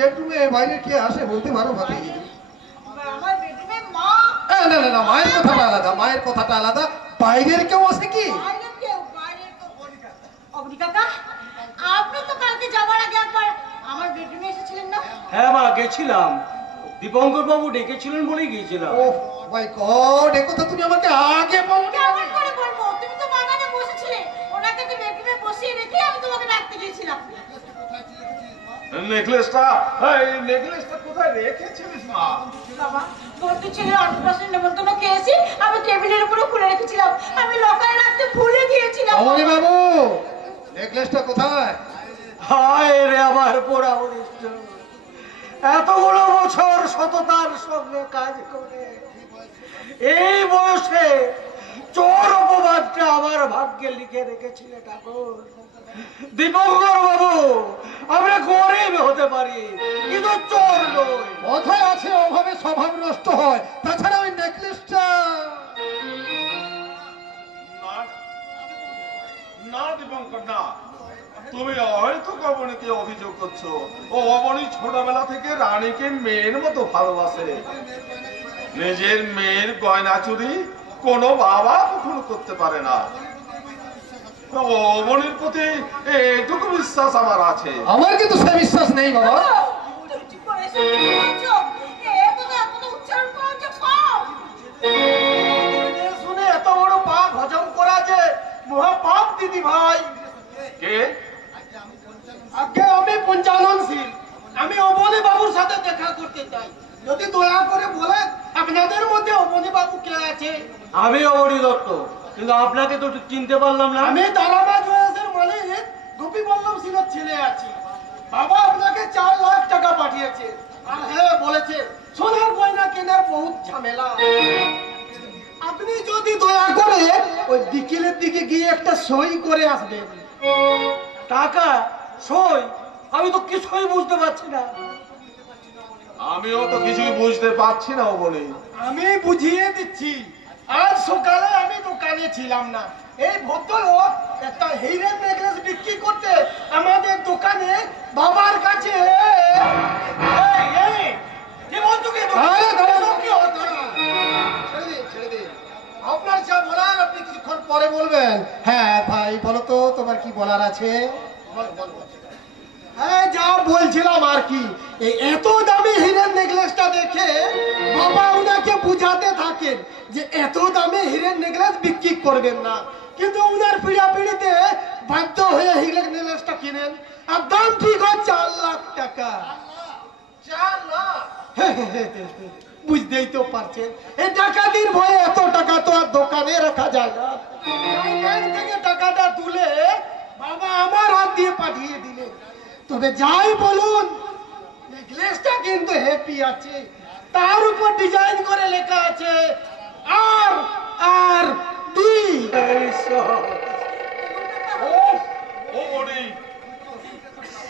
বেডরুমে বাইরে কে আসে বলতে পারো ভাবি? আমার বেডরুমে মা। না না না, মায়ের কথাটা আলাদা, মায়ের কথাটা আলাদা। বাইরের কেউ আছে কি? বাইরের কেউ? বাইরের তো অবনি কাকা, আপনি তো কালকে যাওয়ার আগে একবার আমার বেডরুমে এসেছিলেন না? হ্যাঁ মা, গেছিলাম। দীপঙ্কর বাবু ডেকেছিলেন বলেই গিয়েছিলাম। ও মাই গড, এ কথা তুমি আমাকে আগে বলো। কেমন করে বলবো? তুমি তো বাগানে বসেছিলে, ওনাকে তো বেডরুমে বসিয়ে রেখে আমি তোমাকে ডাকতে গিয়েছিলাম। নেকলেসটা, এই নেকলেসটা কোথায় রেখেছিলিস মা? বাবা, বন্ধু ছেলের অন্নপ্রাশন নেমন্তন্ন খেয়েছি, আমি টেবিলের উপরে খুলে রেখেছিলাম, আমি লকারে রাখতে ভুলে গিয়েছিলাম। অমনি বাবু, নেকলেসটা কোথায়? হায় রে আমার পোড়া অনিষ্ট, এতগুলো বছর সততার সঙ্গে কাজ করে এই বয়সে চোর অপবাদটা আমার ভাগ্যে লিখে রেখেছিলে ঠাকুর। দীপঙ্কর বাবু, আমরা গরিব হতে পারি কিন্তু চোর নই। কোথায় আছে অভাবে স্বভাব নষ্ট হয়। তাছাড়া ওই নেকলেসটা না দীপঙ্কর, না, তুমি হয়তো অবনীকে অভিযোগ করছো। ও অবনী ছোটবেলা থেকে রানীকে মেয়ের মতো ভালোবাসে। নিজের মেয়ের গয়না চুরি কোনো বাবা কখনো করতে পারে না। অবনীর প্রতি এইটুকু বিশ্বাস আমার আছে। আমার কিন্তু সে বিশ্বাস নেই বাবা। তুমি চুপ করে এসে কি বলছো? এ বোধহয় এখনো উচ্চারণ করা যে পাপ। শুনে এত বড় পাপ হজম করা যে মহা পাপ দিদি ভাই। কে? আগে আমি পঞ্চাননশীল, আমি অবনী বাবুর সাথে দেখা করতে চাই। যদি দয়া করে বলেন আপনাদের মধ্যে অবনী বাবু কে আছে? আমি অবনী দত্ত, কিন্তু আপনাকে তো চিনতে পারলাম না। আমি তারামা জুয়েলার্সের মালিক গোপী বল্লভ সিংহের ছেলে আছি। বাবা আপনাকে 4 লাখ টাকা পাঠিয়েছে, আর হ্যাঁ বলেছে সোনার গয়না কেনার বহুত ঝামেলা। আপনি যদি দয়া করে ওই বিকেলের দিকে গিয়ে একটা সই করে আসবেন। টাকা সই? আমি তো কিছুই বুঝতে পারছি না। আমিও তো কিছুই বুঝতে পারছি না অবনী। আমি বুঝিয়ে দিচ্ছি। আজ সকালে আমি দোকানে ছিলাম না, এই ভদ্রলোক একটা হীরের নেকলেস বিক্রি করতে আমাদের দোকানে বাবার কাছে। কি বলছো কি? ছেড়ে দিন। আপনার যা বলার আপনি কিছুক্ষণ পরে বলবেন। হ্যাঁ ভাই, বলো তো তোমার কি বলার আছে? হ্যাঁ, যা বলছিলাম আর কি, এই এত দামি হীরের নেকলেসটা দেখে বাবা উনাকে বুঝাতে থাকেন যে এত দামি হীরের নেকলেস বিক্রি করবেন না, কিন্তু উনার পিড়াপিড়িতে বাধ্য হয়ে হীরের নেকলেসটা কিনেন। আর দাম ঠিক হয় 4 লাখ টাকা। 4 লাখ? বুঝতেই তো পারছেন, এই ডাকাতির ভয়ে এত টাকা তো আর দোকানে রাখা যায় না। তাই ব্যাংক থেকে টাকাটা তুলে বাবা আমার হাত দিয়ে পাঠিয়ে দিলেন। তবে যাই বলুন, নেকলেসটা কিন্তু হ্যাপি আছে, তার উপর ডিজাইন করে লেখা আছে আর আর ডি। অবনী,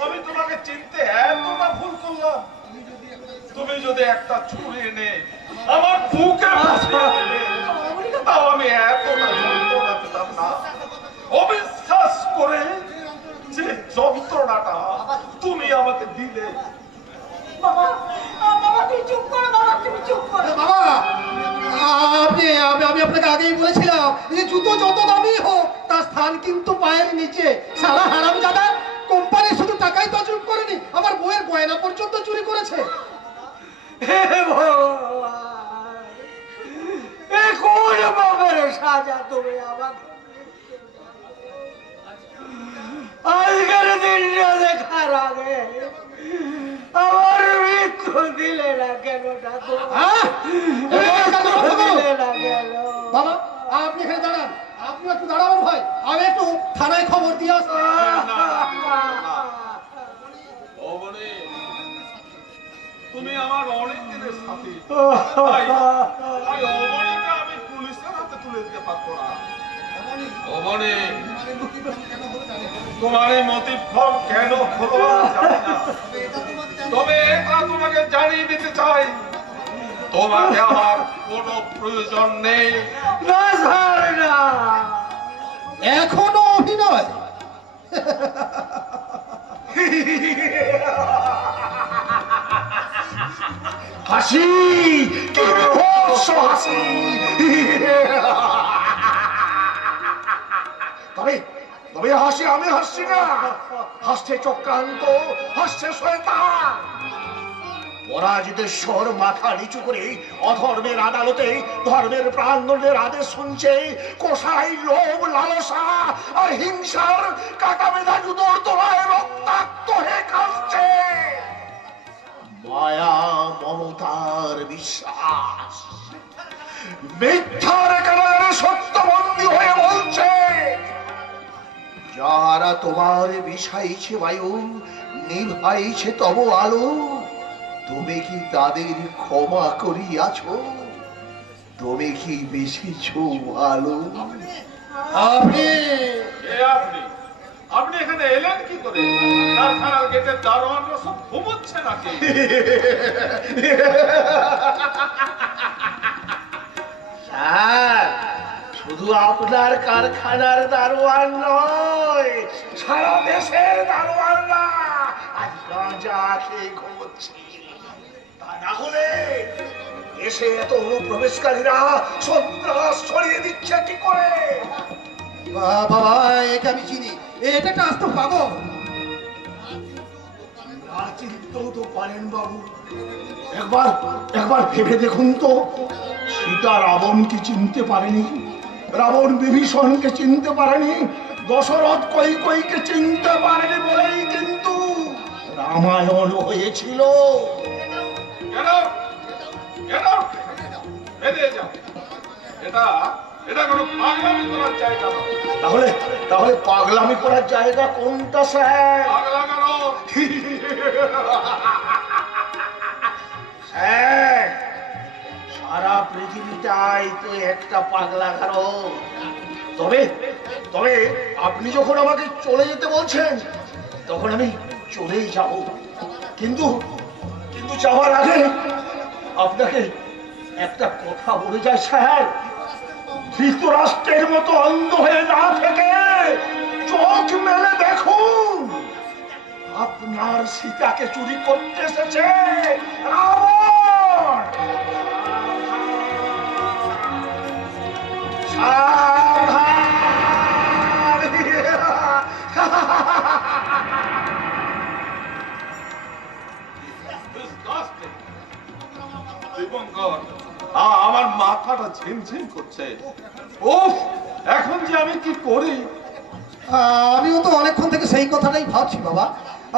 আমি তোমাকে চিনতে এতটা ভুল করলাম। তুমি যদি একটা ছুরি এনে আমার বুকে বসিয়ে দিলে, তাও আমি এতটা যন্ত্রণা পেতাম না। অবিশ্বাস করে যে যন্ত্রণাটা তুমি আমাকে দিলে। বাবা, বাবা তুমি চুপ করো, বাবা তুমি চুপ করো। বাবা, আমি আপনাকে আগেই বলেছিলাম যে জুতো যত দামি হোক তার স্থান কিন্তু পায়ের নিচে। সারা হারামজাদা কোম্পানি শুধু টাকাই তছরূপ করেনি, আমার বউয়ের গয়না পর্যন্ত চুরি করেছে। হে ভগবান, এ কোন বাবার সাজা তুমি আমার আজকের দিনটা দেখার আগে আমার মৃত্যু দিলে না কেন ঠাকুর? হ্যাঁ? দিলে না কেন? বাবা, আপনি এখানে দাঁড়ান। আপনি একটু দাঁড়াবেন ভাই, আমি একটু থানায় খবর দিয়ে আসছি। অবনী, তুমি আমার অনেক দিনের সাথী। অবনীকে আমি পুলিশের হাতে তুলে দিতে পারবো না। অবনী, তোমার এই মোটিভ ফল কেন হলো জানি না, তবে এটা তোমাকে জানিয়ে দিতে চাই, তোমাকে আমার কোনো প্রয়োজন নেই। না স্যার, না। এখনো অভিনয়? হাসি, কি বিভৎস হাসি! তবে তবে হাসি আমি হাসছি না, হাসছে চক্রান্ত, হাসছে শয়তান। পরাজিতেশ্বর মাথা নিচু করে অধর্মের আদালতে ধর্মের প্রাণদণ্ডের আদেশ শুনছে। কষাই লোভ, লালসা আর হিংসার কাটা বেঁধা জুতোর তলায় রক্তাক্ত হয়ে কাঁদছে। মায়া, মমতার বিশ্বাস মিথ্যার কারাগারে সত্যবন্দী হয়ে বলছে, যারা তোমার বিষাইছে বায়ু, নিভাইছে তব আলো, তুমি কি তাদের ক্ষমা করিয়াছ? তুমি কি বেশিছ ভালো? আপনি আপনি আপনি এখানে এলেন কি করে? কারখানার গেটের দারোয়ানরা সব ঘুমোচ্ছে নাকি? স্যার, শুধু আপনার কারখানার দারোয়ান নয়, সারা দেশের দারোয়ানরা আজ গাঁজা খেয়ে ঘুমোচ্ছে। তা না হলে দেশে এত অনুপ্রবেশকারীরা সন্ত্রাস ছড়িয়ে দিচ্ছে কি করে? বাবা, একে আমি চিনি, এটা একটা আস্ত পাগল। না চিনতেও তো পারেন বাবু, একবার একবার ভেবে দেখুন তো। সীতা রাবণকে চিনতে পারেনি, রাবণ বিভীষণকে চিনতে পারেনি, দশরথ কৈকেয়ীকে চিনতে পারেনি বলেই কিন্তু রামায়ণ হয়েছিল। এটা কোনো পাগলামি করার জায়গা না। তাহলে তাহলে পাগলামি করার জায়গা কোনটা স্যার? পাগলা কেন? স্যার, সারা পৃথিবীটাই তো একটা পাগলাগারো। তবে তবে আপনি যখন আমাকে চলে যেতে বলছেন, তখন আমি চলেই যাব। কিন্তু কিন্তু যাওয়ার আগে আপনাকে একটা কথা বলে যায় স্যার। ধৃতরাষ্ট্রের মতো অন্ধ হয়ে না থেকে চোখ মেলে দেখুন, আপনার সীতাকে চুরি করতে এসেছে রাবণ। দীপঙ্কর, আমার মাথাটা ঝিমঝিম করছে। উফ, এখন যে আমি কি করি? আমিও তো অনেকক্ষণ থেকে সেই কথাটাই ভাবছি বাবা।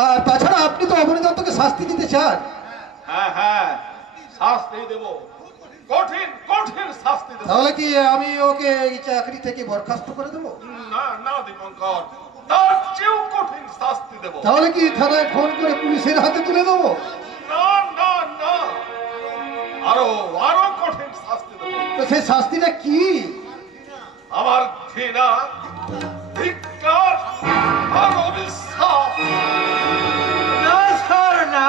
আর তাছাড়া আপনি তো অবনী দত্তকে শাস্তি দিতে চান। হ্যাঁ হ্যাঁ, শাস্তি দেব, কঠিন কঠিন শাস্তি দেব। তাহলে কি আমি ওকে এই চাকরি থেকে বরখাস্ত করে দেবো? না না দীপঙ্কর, তার চেয়েও কঠিন শাস্তি দেব। তাহলে কি থানায় ফোন করে পুলিশের হাতে তুলে দেবো? না না না, আরো আরো কঠিন শাস্তি দেব। তো সেই শাস্তিটা কি? আমার ঘৃণা, ধিক্কার আর অবিশ্বাস। না স্যার, না,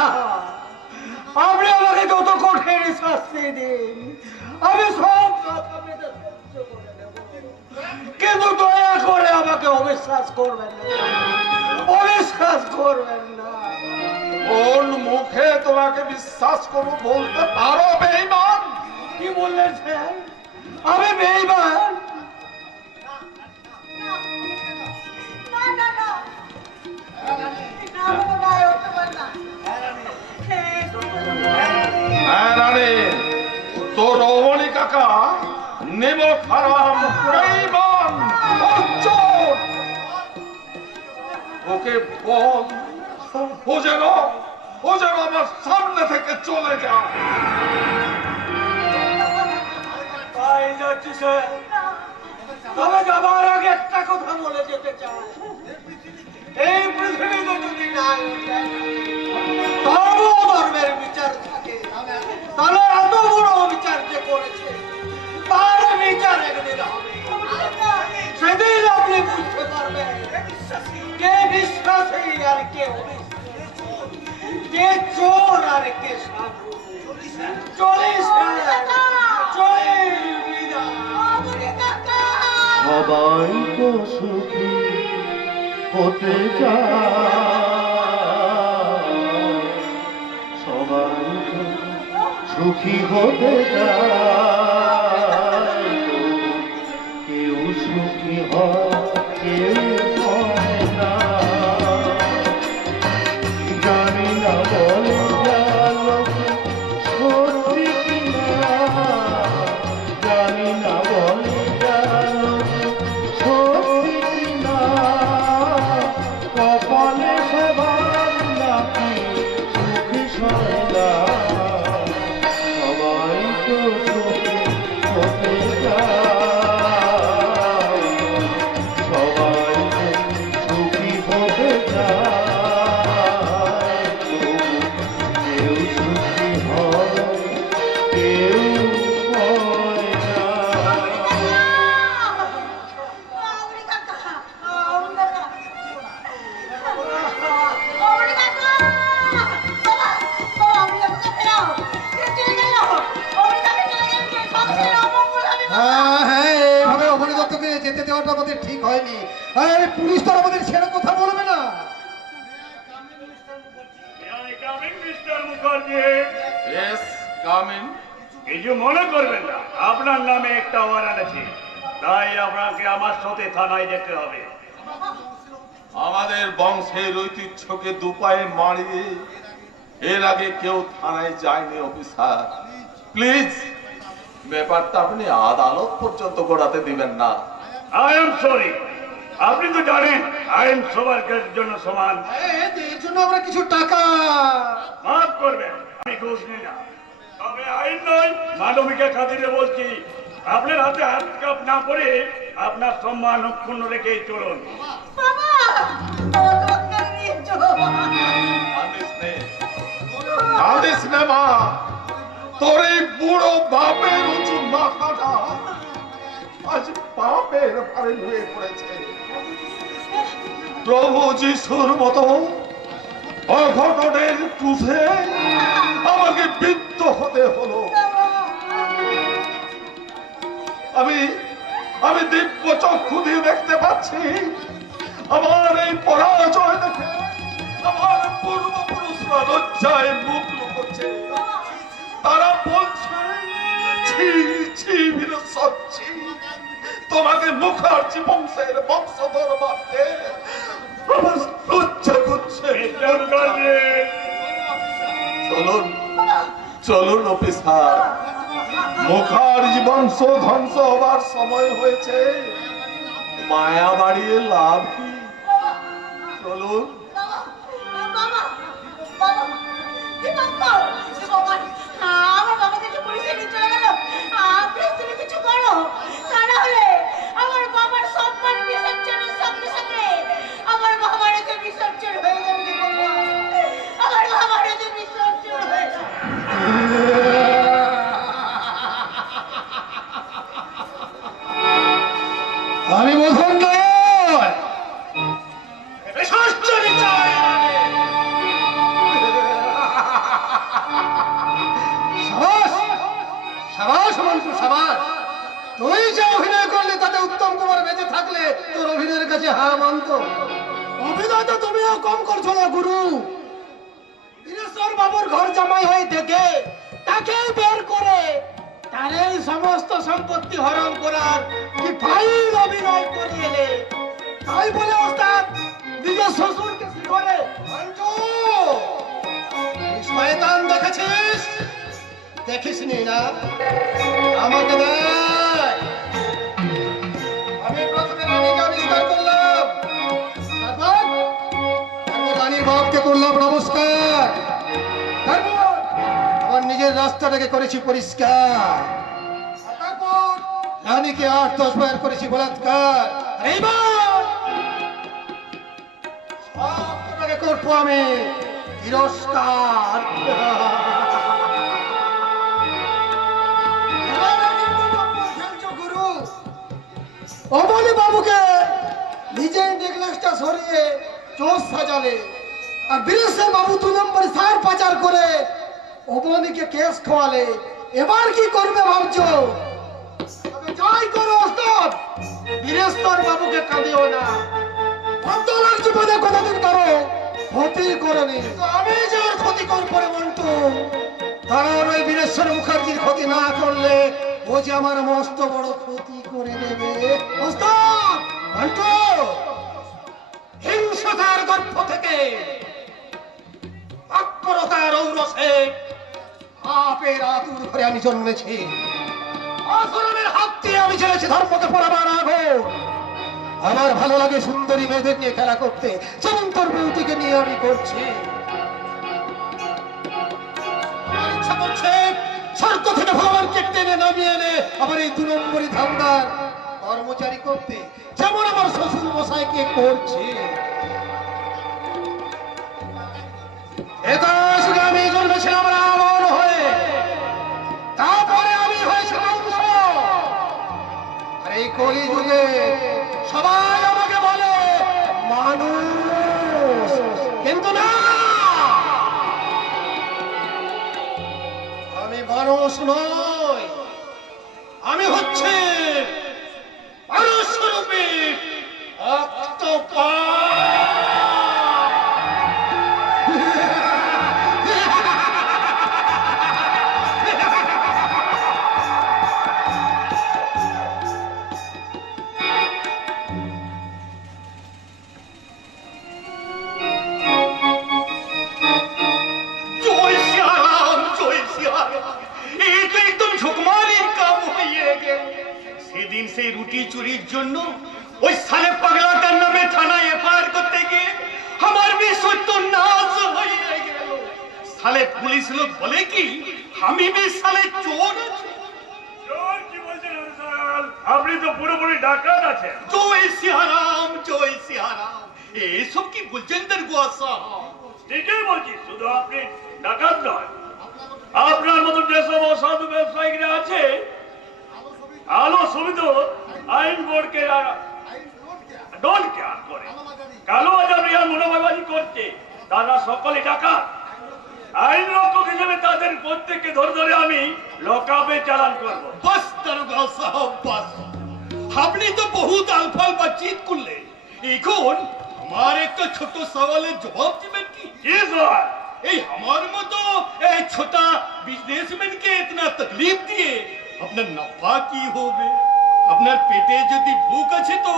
আপনি আমাকে যত কঠিন শাস্তি দিন, আমি সব কথা মেনে সহ্য করে নেব। কিন্তু দয়া করে আমাকে অবিশ্বাস করবেন না, অবিশ্বাস করবেন না। কোন মুখে তোমাকে বিশ্বাস করবো বলতে পারো বেঈমান? কি বললেন স্যার? আমি বেঈমান? না না না, না বাবা, না, হতে পারে না। হ্যাঁ রানী, তোর রমণী কাকা নিমক হারাম বেঈমান, চোর। ওকে বল, ও যেন আমার সামনে থেকে চলে যায়। তাই যাচ্ছি স্যার, তবে যাবার আগে একটা কথা বলে যেতে চাই। এই পৃথিবীতে যদি না ধর্ম ধর্মের বিচার থাকে, তাহলে এত বড় বিচার যে করেছে তার বিচার একদিন হবে। সেদিন আপনি বুঝতে পারবেন কে বিশ্বাসী আর কে অবিশ্বাসী, কে চোর আর কে সাধু। চলিস চলিস বিদায়। সবাই তো সুখী হতে চায়, সবাই তো সুখী হতে চায়, কেউ সুখী হয় কেউ হয় না। জানি না বলে গেল সত্যি কিনা, জানি না বলে গেল সত্যি কিনা, কপালে সবার নাকি সুখী সয়লা, সবাই তো সুখী হতে চায়, সবাই তো সুখী হতে চায়, কেউ সুখী হয় কেউ হয় না। অমনি কাকা, অমনি কাকা। অমনি কাকা! বাবা, বাবা, অমনি কাকাকে ফেরাও। সে চলে গেল। অমনি কাকা চলে গেল, সংসারে অমঙ্গল হবে বাবা। হ্যাঁ, এইভাবে অবনী দত্তকে যেতে দেওয়াটা আমাদের ঠিক হয়নি। আরে পুলিশ তো আর আমাদের ছেড়ে কথা বলবে না। Mister Mukherjee, yes, come in. কিছু মনে করবেন না, আপনার নামে একটা ওয়ারেন্ট আছে, তাই আপনাকে আমার সাথে থানায় যেতে হবে। আমাদের বংশের ঐতিহ্যকে দুপায়ে মারিয়ে এর আগে কেউ থানায় যায়নি অফিসার। প্লিজ ব্যাপারটা আপনি আদালত পর্যন্ত গড়াতে দিবেন না। আই এম সরি, আপনি তো জানেন আইন সবার জন্য সমান। এর জন্য আমরা কিছু টাকা মাফ করবেন, আমি ঘুষ নিই না, তবে আইন নয় মানবিকের খাতিরে বলছি, আপনার হাতে হাত কাপ না করে আপনার সম্মান অক্ষুণ্ণ রেখেই চলুন। বাবা, বাবা, তোমাকে নিয়ে চলো। কাঁদিস নে মা, তোর এই বুড়ো বাপের উঁচু মাথাটা আজ পাপের ভারে হয়ে পড়েছে। প্রভু যিশুর মতো অঘটনের ক্রুশে আমাকে বিদ্ধ হতে হলো। আমি দিব্য চক্ষু দিয়ে দেখতে পাচ্ছি আমার এই পরাজয় দেখে আমার পূর্বপুরুষরা লজ্জায় মুখ লুকোচ্ছে। তারা বলছে ছি ছি বীরসচ্ছি, তোমাকে মুখার্জি বংশের বংশধর ভাবতে আমার লজ্জা করছে। মিস্টার মুখার্জি, চলুন চলুন অফিসার, মুখার্জি বংশ ধ্বংস হবার সময় হয়েছে, মায়া বাড়িয়ে লাভ কি? চলুন। বাবা, বাবা, বাবা, দীপঙ্কর, দীপঙ্কর, আমার বাবাকে যে পুলিশে নিয়ে চলে গেল। প্লিজ তুমি কিছু করো, তা না হলে আমার বাবার সম্মান বিসর্জনের সাথে সাথে আমার বাবারও যে বিসর্জন হয়ে যাবে দীপঙ্কর, আমার বাবারও যে বিসর্জন হয়ে যাবে। আমি বোধন নয়। সাবাস, সাবাস মন্টু, সাবাস। তুই যে অভিনয় করলে তাতে উত্তম কুমার বেঁচে থাকলে তোর অভিনয়ের কাছে হার মানত। অভিনয় তো তুমিও কম করছো না গুরু। বীরেশ্বর বাবুর ঘর জামাই হয়ে থেকে তাকে বের করে তার এই সমস্ত সম্পত্তি হরণ করার কি ফাইল অভিনয় করে এলে। তাই বলে ওস্তাদ নিজের শ্বশুরকে শিখরে মন্টু, এই শয়তান দেখেছিস? দেখিসনি না? আমাকে দেখ। আমি প্রথমে রানীকে আবিষ্কার করলাম, তারপর রানীর বাপকে করলাম নমস্কার, তারপর আমার নিজের রাস্তাটাকে করেছি পরিষ্কার, তারপর রানীকে 8-10 বার করেছি বলাৎকার। আর এইবার সবটাকে করবো আমি তিরস্কার। গুরু, অবনী বাবুকে নিজের নেকলেসটা সরিয়ে চোর সাজালে, আর বীরেশ্বর বাবু 2 নম্বর সার পাচার করে অবনীকে কেস খোয়ালে। এবার কি করবে ভাবছো? তবে যাই করো ওস্তাদ, বীরেশ্বর বাবুকে কাঁদিও না। অন্তরের জীবনে কতদিন কারো ক্ষতি করেনি, আমি যে ওর ক্ষতি করবো রে মন্টু, কারণ ওই বীরেশ্বর বীরভূষণ মুখার্জির ক্ষতি না করলে ও যে আমার মস্ত বড় ক্ষতি করে দেবে। ওস্তাদ ঘন্টু, হিংসতার গর্ভ থেকে তৎপরতার ঔরসে পাপের আতুর ঘরে আমি জন্মেছি। অধর্মের হাত দিয়ে আমি চলেছি ধর্মকে পোড়াবার আগুন। আমার ভালো লাগে সুন্দরী মেয়েদের নিয়ে খেলা করতে, যেমন তোর বউটিকে নিয়ে আমি করছি। আমার ইচ্ছা করছে স্বর্গ থেকে ভগবানকে টেনে নামিয়ে এনে আমার এই 2 নম্বরী ধান্দার কর্মচারী করতে, যেমন আমার শ্বশুর মশাইকে করছে। এটা শুধু আমি জন্মেছিলাম রাবণ হয়ে, তারপরে আমি হয়েছিলাম কংস। আর এই কলিযুগে সবাই আমাকে বলে মানুষ, কিন্তু না, আমি মানুষ নই। আমি হচ্ছে মানুষ রূপী সেদিন সেই রুটি চুরির জন্য ওই সালে পাগলাটার নামে থানায় এফআইআর করতে গিয়ে আমার মেয়ে সত্য নাশ হয়ে গেল। সালে পুলিশ লোক বলে কি আমি মেয়ে সালে চোর আছি। চোর কি বলছেন আনসার? আপনি তো পুরোপুরি ডাকাত আছেন। জয় সিয়ারাম, জয় সিয়ারাম। এসব কি বলছেন দরগোয়া সাহেব? ঠিকই বলছি, শুধু আপনি ডাকাত নয়, আপনার মতো যেসব অসাধু ব্যবসায়ীরা আছে, আলো সমিত আইন বোর্ডকে ডোন্ট কেয়ার করে কালো বাজার আর মুনাফাবাজি করছে, তারা সকলে ডাকাত। আইন রক্ষক হিসেবে তাদের প্রত্যেককে ধরে ধরে আমি লকআপে চালান করবো। বাস দরগা সাহেব বাস, আপনি তো বহুত আলফাল বাতচিত করলেন, এখন আমার একটা ছোট সওয়ালের জবাব দিবেন কি? কি সওয়াল? এই আমার মতো এই ছোটা বিজনেসম্যানকে ইতনা তকলিফ দিয়ে আপনার নফা কি হবে? আপনার পেটে যদি ভুক আছে তো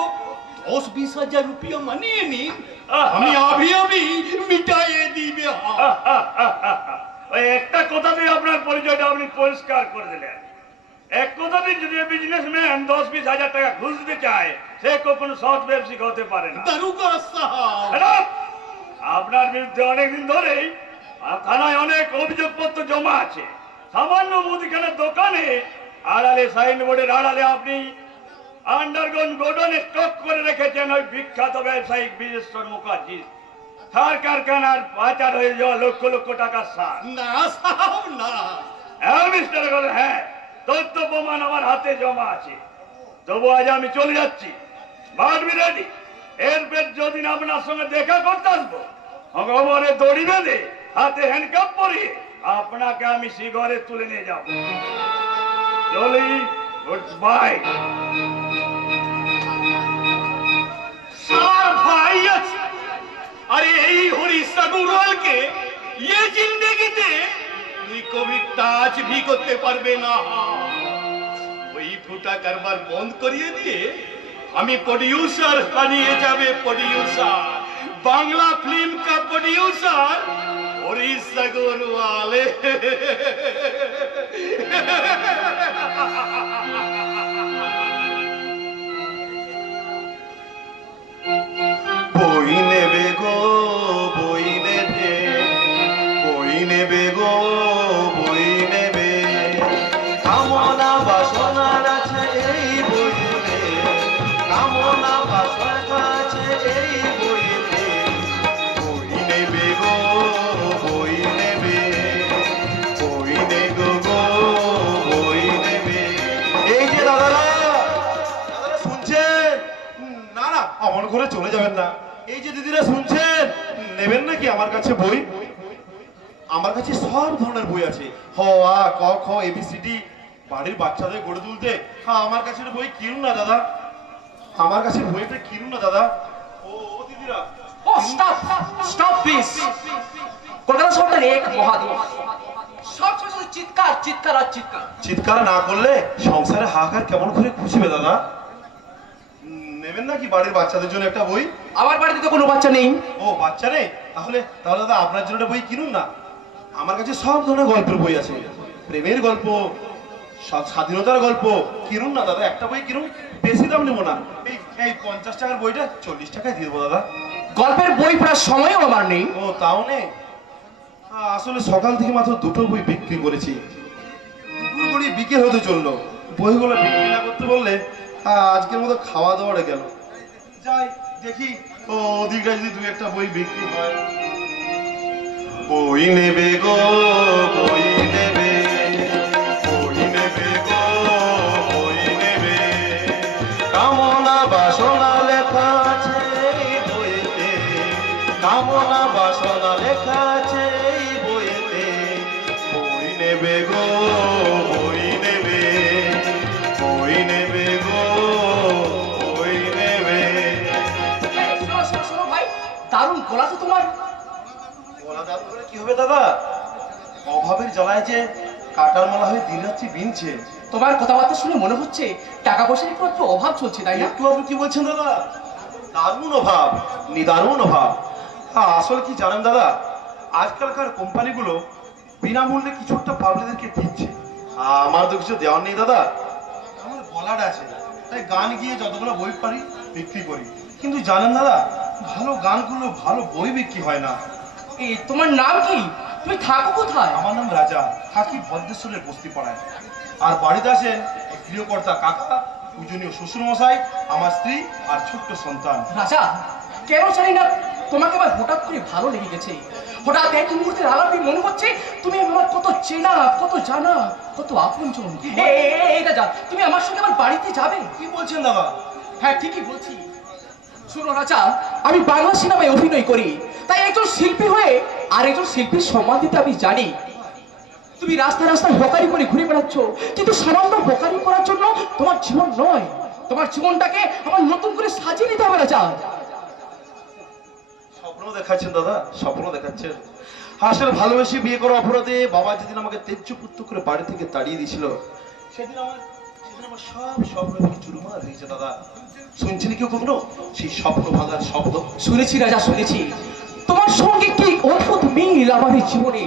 10-20 হাজার রুপিয়া মানিয়ে নিন, আমি আবি মিটাইয়ে দিবে। ওই একটা কথাতে আপনার পরিচয়টা আপনি পরিষ্কার করে দিলেন। এক কথাতে যদি বিজনেসম্যান 10-20 হাজার টাকা ঘুষ দিতে চায়, সে কখনো সৎ ব্যবসায়িক হতে পারে না। দারুগা সাহেব, ম্যাডাম, আপনার বিরুদ্ধে অনেকদিন ধরেই থানায় অনেক অভিযোগপত্র জমা আছে। সামান্য মুদিখানার দোকানে আড়ালে সাইনবোর্ডের আড়ালে আপনি আন্ডারগ্রাউন্ড গোডাউনে স্টক করে রেখেছেন ওই বিখ্যাত ব্যবসায়িক বীরেশ্বর মুখার্জি। সার কারখানার পাচার হয়ে যাওয়া লক্ষ লক্ষ টাকার সার। না সাহেব না। হ্যাঁ মিস্টার গল, হ্যাঁ, তথ্য প্রমাণ আমার হাতে জমা আছে। তবু আজ আমি চলে যাচ্ছি, বাট বি রেডি। এরপর যদি আপনার সঙ্গে দেখা করতে আসবো, অগমরে দড়ি বেঁধে হাতে হ্যান্ডকাপ পরিয়ে আপনাকে আমি শিগরে তুলে নিয়ে যাব। চলি, গুড বাই। सार भाई আছে, আরে এই হরিশা গুরুয়ালকে ये जिंदगीতে তুই কবি টাচ भी করতে পারবে না। ওই ফুটা কারবার বন্ধ করিয়ে দিয়ে আমি প্রোডিউসার বানিয়ে যাবে, প্রোডিউসার, বাংলা ফিল্ম का प्रोड्यूसर হরিশা গুরুয়ালে। বই নেবে গো, বই নেবে, বই নেবে গো, বই নেবে, কামনা বাসনার আছে এই বইতে, কামনা বাসনার আছে এই বইতে, বই নেবে গো, বই নেবে, বই নেবে গো, বই নেবে। এই যে দাদারা, দাদারা শুনছেন? না না, আমার ঘরে চলে যাবেন না। এই যে দিদিরা শুনছেন, নেবেন নাকি আমার কাছে বই? আমার কাছে সব ধরনের বই আছে, হ আ ক খ এবিসিডি, বাড়ির বাচ্চাদের গড়ে তুলতে। হ্যাঁ, আমার কাছে বই কিনুন না দাদা, আমার কাছে বইটা কিনুন না দাদা। ও ও দিদিরা, Stop, please. কলকাতা শহরটা এক মহাদ্বীপ। সব ছোট ছোট চিৎকার চিৎকার আর চিৎকার। চিৎকার না করলে সংসারে হাহাকার কেমন করে খুশিবে দাদা? নেবেন নাকি বাড়ির বাচ্চাদের জন্য একটা বই? আমার বাড়িতে তো কোনো বাচ্চা নেই। ও বাচ্চা নেই? তাহলে তাহলে দাদা আপনার জন্য একটা বই কিনুন না। আমার কাছে সব ধরনের গল্পের বই আছে, প্রেমের গল্প, স্বাধীনতার গল্প। কিনুন না দাদা, একটা বই কিনুন, বেশি দাম নেবো না। এই 50 টাকার বইটা 40 টাকায় দিয়ে দেবো দাদা। গল্পের বই পড়ার সময়ও আমার নেই। ও তাও নেই? আসলে সকাল থেকে মাত্র 2টো বই বিক্রি করেছি, দুপুর গড়িয়ে বিকেল হতে চললো। বইগুলো বিক্রি না করতে বললে আজকের মতো খাওয়া দাওয়াটা গেল। যাই দেখি ওদিকটা যদি 2-1টা বই বিক্রি হয়। বই নেবে গো বই নেবে, বই নেবে গো বই নেবে, কামনা বাসনা লেখা আছে এই বইতে, কামনা বাসনা লেখা আছে এই বইতে। বই নেবে গো বই নেবে, বই নেবে গো বই নেবে। শোনো ভাই, দারুণ গলা তো তোমার। গলা দারুণ করে কি হবে দাদা? অভাবের জ্বালায় যে কাটার মালা হয়ে দিন রাত্রি বিনছে। তোমার কথাবার্তা শুনে মনে হচ্ছে টাকা পয়সার একটু একটু অভাব চলছে, তাই না? একটু আপনি কি বলছেন দাদা? দারুণ অভাব, নিদারুণ অভাব। আসলে কি জানেন দাদা, আজকালকার কোম্পানিগুলো বিনামূল্যে কিছু একটা পাবলিকদেরকে দিচ্ছে। আমার তো কিছু দেওয়ার নেই দাদা, আমার গলাটা আছে, তাই গান গিয়ে যতগুলো বই পারি বিক্রি করি। কিন্তু জানেন দাদা, ভালো গান করলেও ভালো বই বিক্রি হয় না। এই তোমার নাম কি? তুমি থাকো কোথায়? আমার নাম রাজা, থাকি ভদ্রেশ্বরের বস্তি পাড়ায়। আর বাড়িতে আছেন গৃহকর্তা কাকা, পূজনীয় শ্বশুর মশাই, আমার স্ত্রী আর ছোট্ট সন্তান। রাজা, কেন জানি না তোমাকে আমার হঠাৎ করে ভালো লেগে গেছে। হঠাৎ এক মুহূর্তের আলাপে মনে হচ্ছে তুমি আমার কত চেনা, কত জানা, কত আপনজন। এই রাজা, তুমি আমার সঙ্গে আমার বাড়িতে যাবে? কি বলছেন দাদা? হ্যাঁ ঠিকই বলছি। শোনো রাজা, আমি বাংলা সিনেমায় অভিনয় করি, তাই একজন শিল্পী হয়ে আর একজন শিল্পীর সম্মান দিতে আমি জানি। তুমি রাস্তায় রাস্তায় বোকারি করে ঘুরে বেড়াচ্ছ, কিন্তু সামান্য বোকারি করার জন্য তোমার জীবন নয়, তোমার জীবনটাকে আমার নতুন করে সাজিয়ে নিতে হবে রাজা। স্বপ্ন দেখাচ্ছেন দাদা, স্বপ্ন দেখাচ্ছেন। আসলে ভালোবেসে বিয়ে করা অপরাধে বাবা যেদিন আমাকে তেজ্য পুত্র করে বাড়ি থেকে তাড়িয়ে দিয়েছিল, সেদিন আমার সব স্বপ্ন থেকে চুরমার হয়েছে দাদা। শুনছেন কেউ কখনো সেই স্বপ্ন ভাঙার শব্দ? শুনেছি রাজা, শুনেছি। তোমার সঙ্গে কি অদ্ভুত মিল আমার এই জীবনে।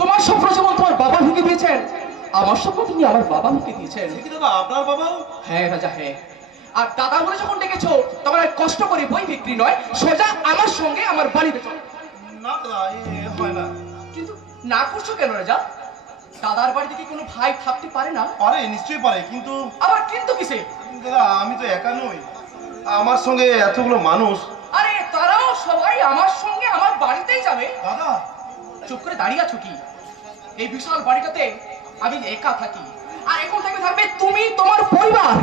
তোমার স্বপ্ন যেমন তোমার বাবা ভেঙে দিয়েছেন, আমার স্বপ্ন তুমি আমার বাবা ভেঙে দিয়েছেন। কি দাদা, আপনার বাবাও? হ্যাঁ রাজা, হ্যাঁ। আর দাদা বলে যখন ডেকেছো, তখন আর কষ্ট করে বই বিক্রি নয়, সোজা আমার সঙ্গে আমার বাড়িতে চলো। না দাদা, হয় না। কিন্তু না করছো কেন রাজা? দাদার বাড়িতে কি কোনো ভাই থাকতে পারে না? পারে, নিশ্চয়ই পারে, কিন্তু আবার কিন্তু কিসে? দাদা আমি তো একা নই, আমার সঙ্গে এতগুলো মানুষ। আরে তারাও সবাই আমার সঙ্গে আমার বাড়িতেই যাবে। দাদা চুপ করে দাঁড়িয়ে আছো কি? এই বিশাল বাড়িটাতে আমি একা থাকি, আর এখন থেকে থাকবে তুমি, তোমার পরিবার।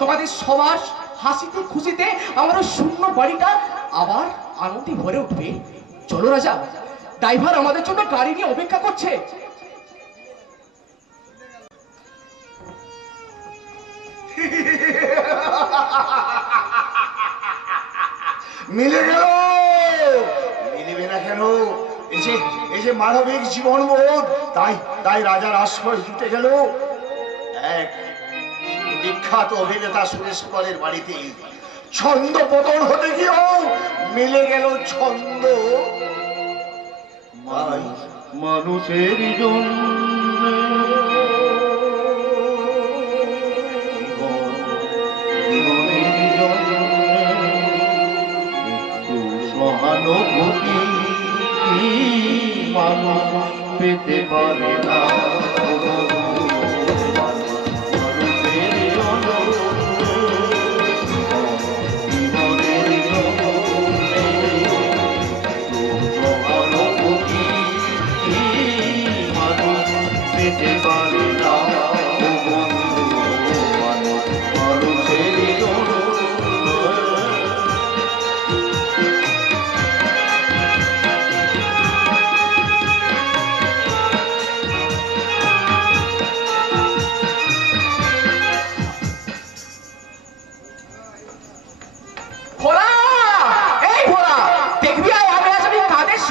তোমাদের সবার হাসিতে খুশিতে আমার ওই শূন্য বাড়িটা আবার আনন্দে ভরে উঠবে। চলো রাজা, ড্রাইভার আমাদের জন্য গাড়ি নিয়ে অপেক্ষা করছে। মিলে গেল, মিলবে না কেন? এই যে মানবিক জীবন বোধ, তাই রাজার আশ্রয় জুটে গেল এক বিখ্যাত অভিনেতা সুরেশ কুমারের বাড়িতে। ছন্দ পতন হতে গিয়েও মিলে গেল ছন্দ। মানুষের জন্য সহানুভূতি মানুষ পেতে পারে না।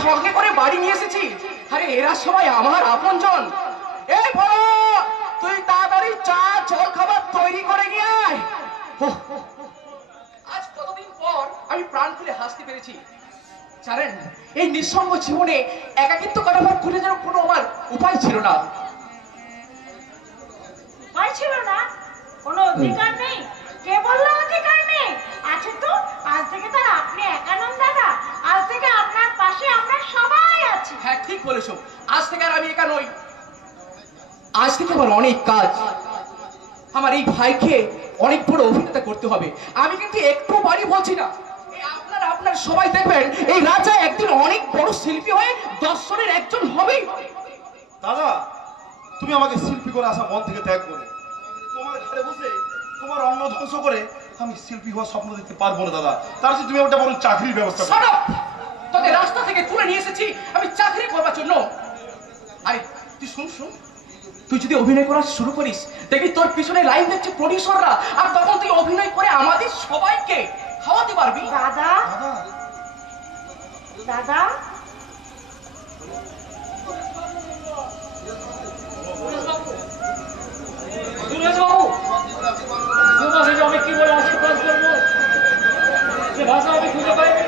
সঙ্গে করে বাড়ি নিয়ে এসেছি। আরে এরা সবাই আমার আপনজন। এই বড়, তুই তাড়াতাড়ি চা জল খাবার তৈরি করে নিয়ে আয়। আজ কতদিন পর আমি প্রাণ খুলে হাসতে পেরেছি। জানেন, এই নিঃসঙ্গ জীবনে একাকিত্ব কাটাবার খুঁজে যেন কোনো আমার উপায় ছিল না। ভয় ছিল না? কোনো অধিকার নেই? কে বললো অধিকার নেই? আছে তো। আজ থেকে তার আপনি একা নন দাদা, আজ থেকে আপনার পাশে আমরা সবাই আছি। হ্যাঁ, ঠিক বলেছো। আজ থেকে আর আমি একা নই। আজ থেকে আমার অনেক কাজ। আমার এই ভাইকে অনেক বড় অভিনেতা করতে হবে। আমি কিন্তু একটু বাড়ি বলছি না। এই আপনার সবাই দেখবেন এই রাজা একদিন অনেক বড় শিল্পী হয়ে 10 জনের একজন হবেই। দাদা, তুমি আমাকে শিল্পী করে আসা মন থেকে ত্যাগ করে তোমার ঘরে বসে তোমার অন্ন ধ্বংস করে আমি শিল্পী হওয়ার স্বপ্ন দেখতে পারবো না দাদা। তার চেয়ে তুমি একটা বড় চাকরির ব্যবস্থা করো। Shut up! তোকে রাস্তা থেকে তুলে নিয়ে এসেছি আমি চাকরি করবার জন্য। আরে তুই শুন, তুই যদি অভিনয় করা শুরু করিস দেখবি তোর পিছনে লাইন দিচ্ছে প্রডিউসাররা, আর তখন তুই অভিনয় করে আমাদের সবাইকে খাওয়াতে পারবি। দাদা, দাদা, আমি কি বলে আশীর্বাদ করবো? সে ভাষা আমি খুঁজে পাইনি।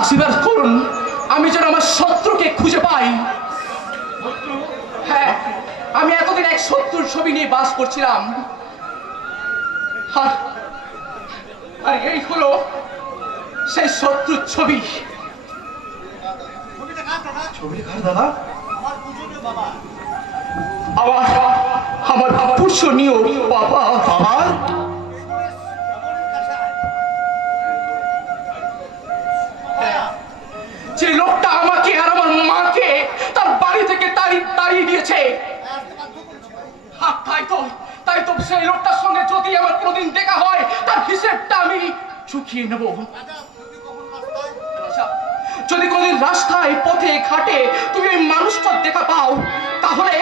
আশীর্বাদ করুন আমি যেন আমার শত্রুকে খুঁজে পাই। হ্যাঁ, আমি এতদিন এক শত্রুর ছবি নিয়ে বাস করছিলাম, আর এই হলো সেই শত্রুর ছবি। ছবিটা কার দাদা? আমার পূজনীয় বাবা। আমার যে লোকটা আমাকে আর আমার মাকে তার বাড়ি থেকে তাড়িয়ে দিয়েছে, তাই তো সেই লোকটার সঙ্গে যদি আমার কোনোদিন দেখা হয় তার হিসেবটা আমি চুকিয়ে নেব। যদি কোনোদিন রাস্তায় পথে ঘাটে তুমি ওই মানুষটার দেখা পাও, তাহলে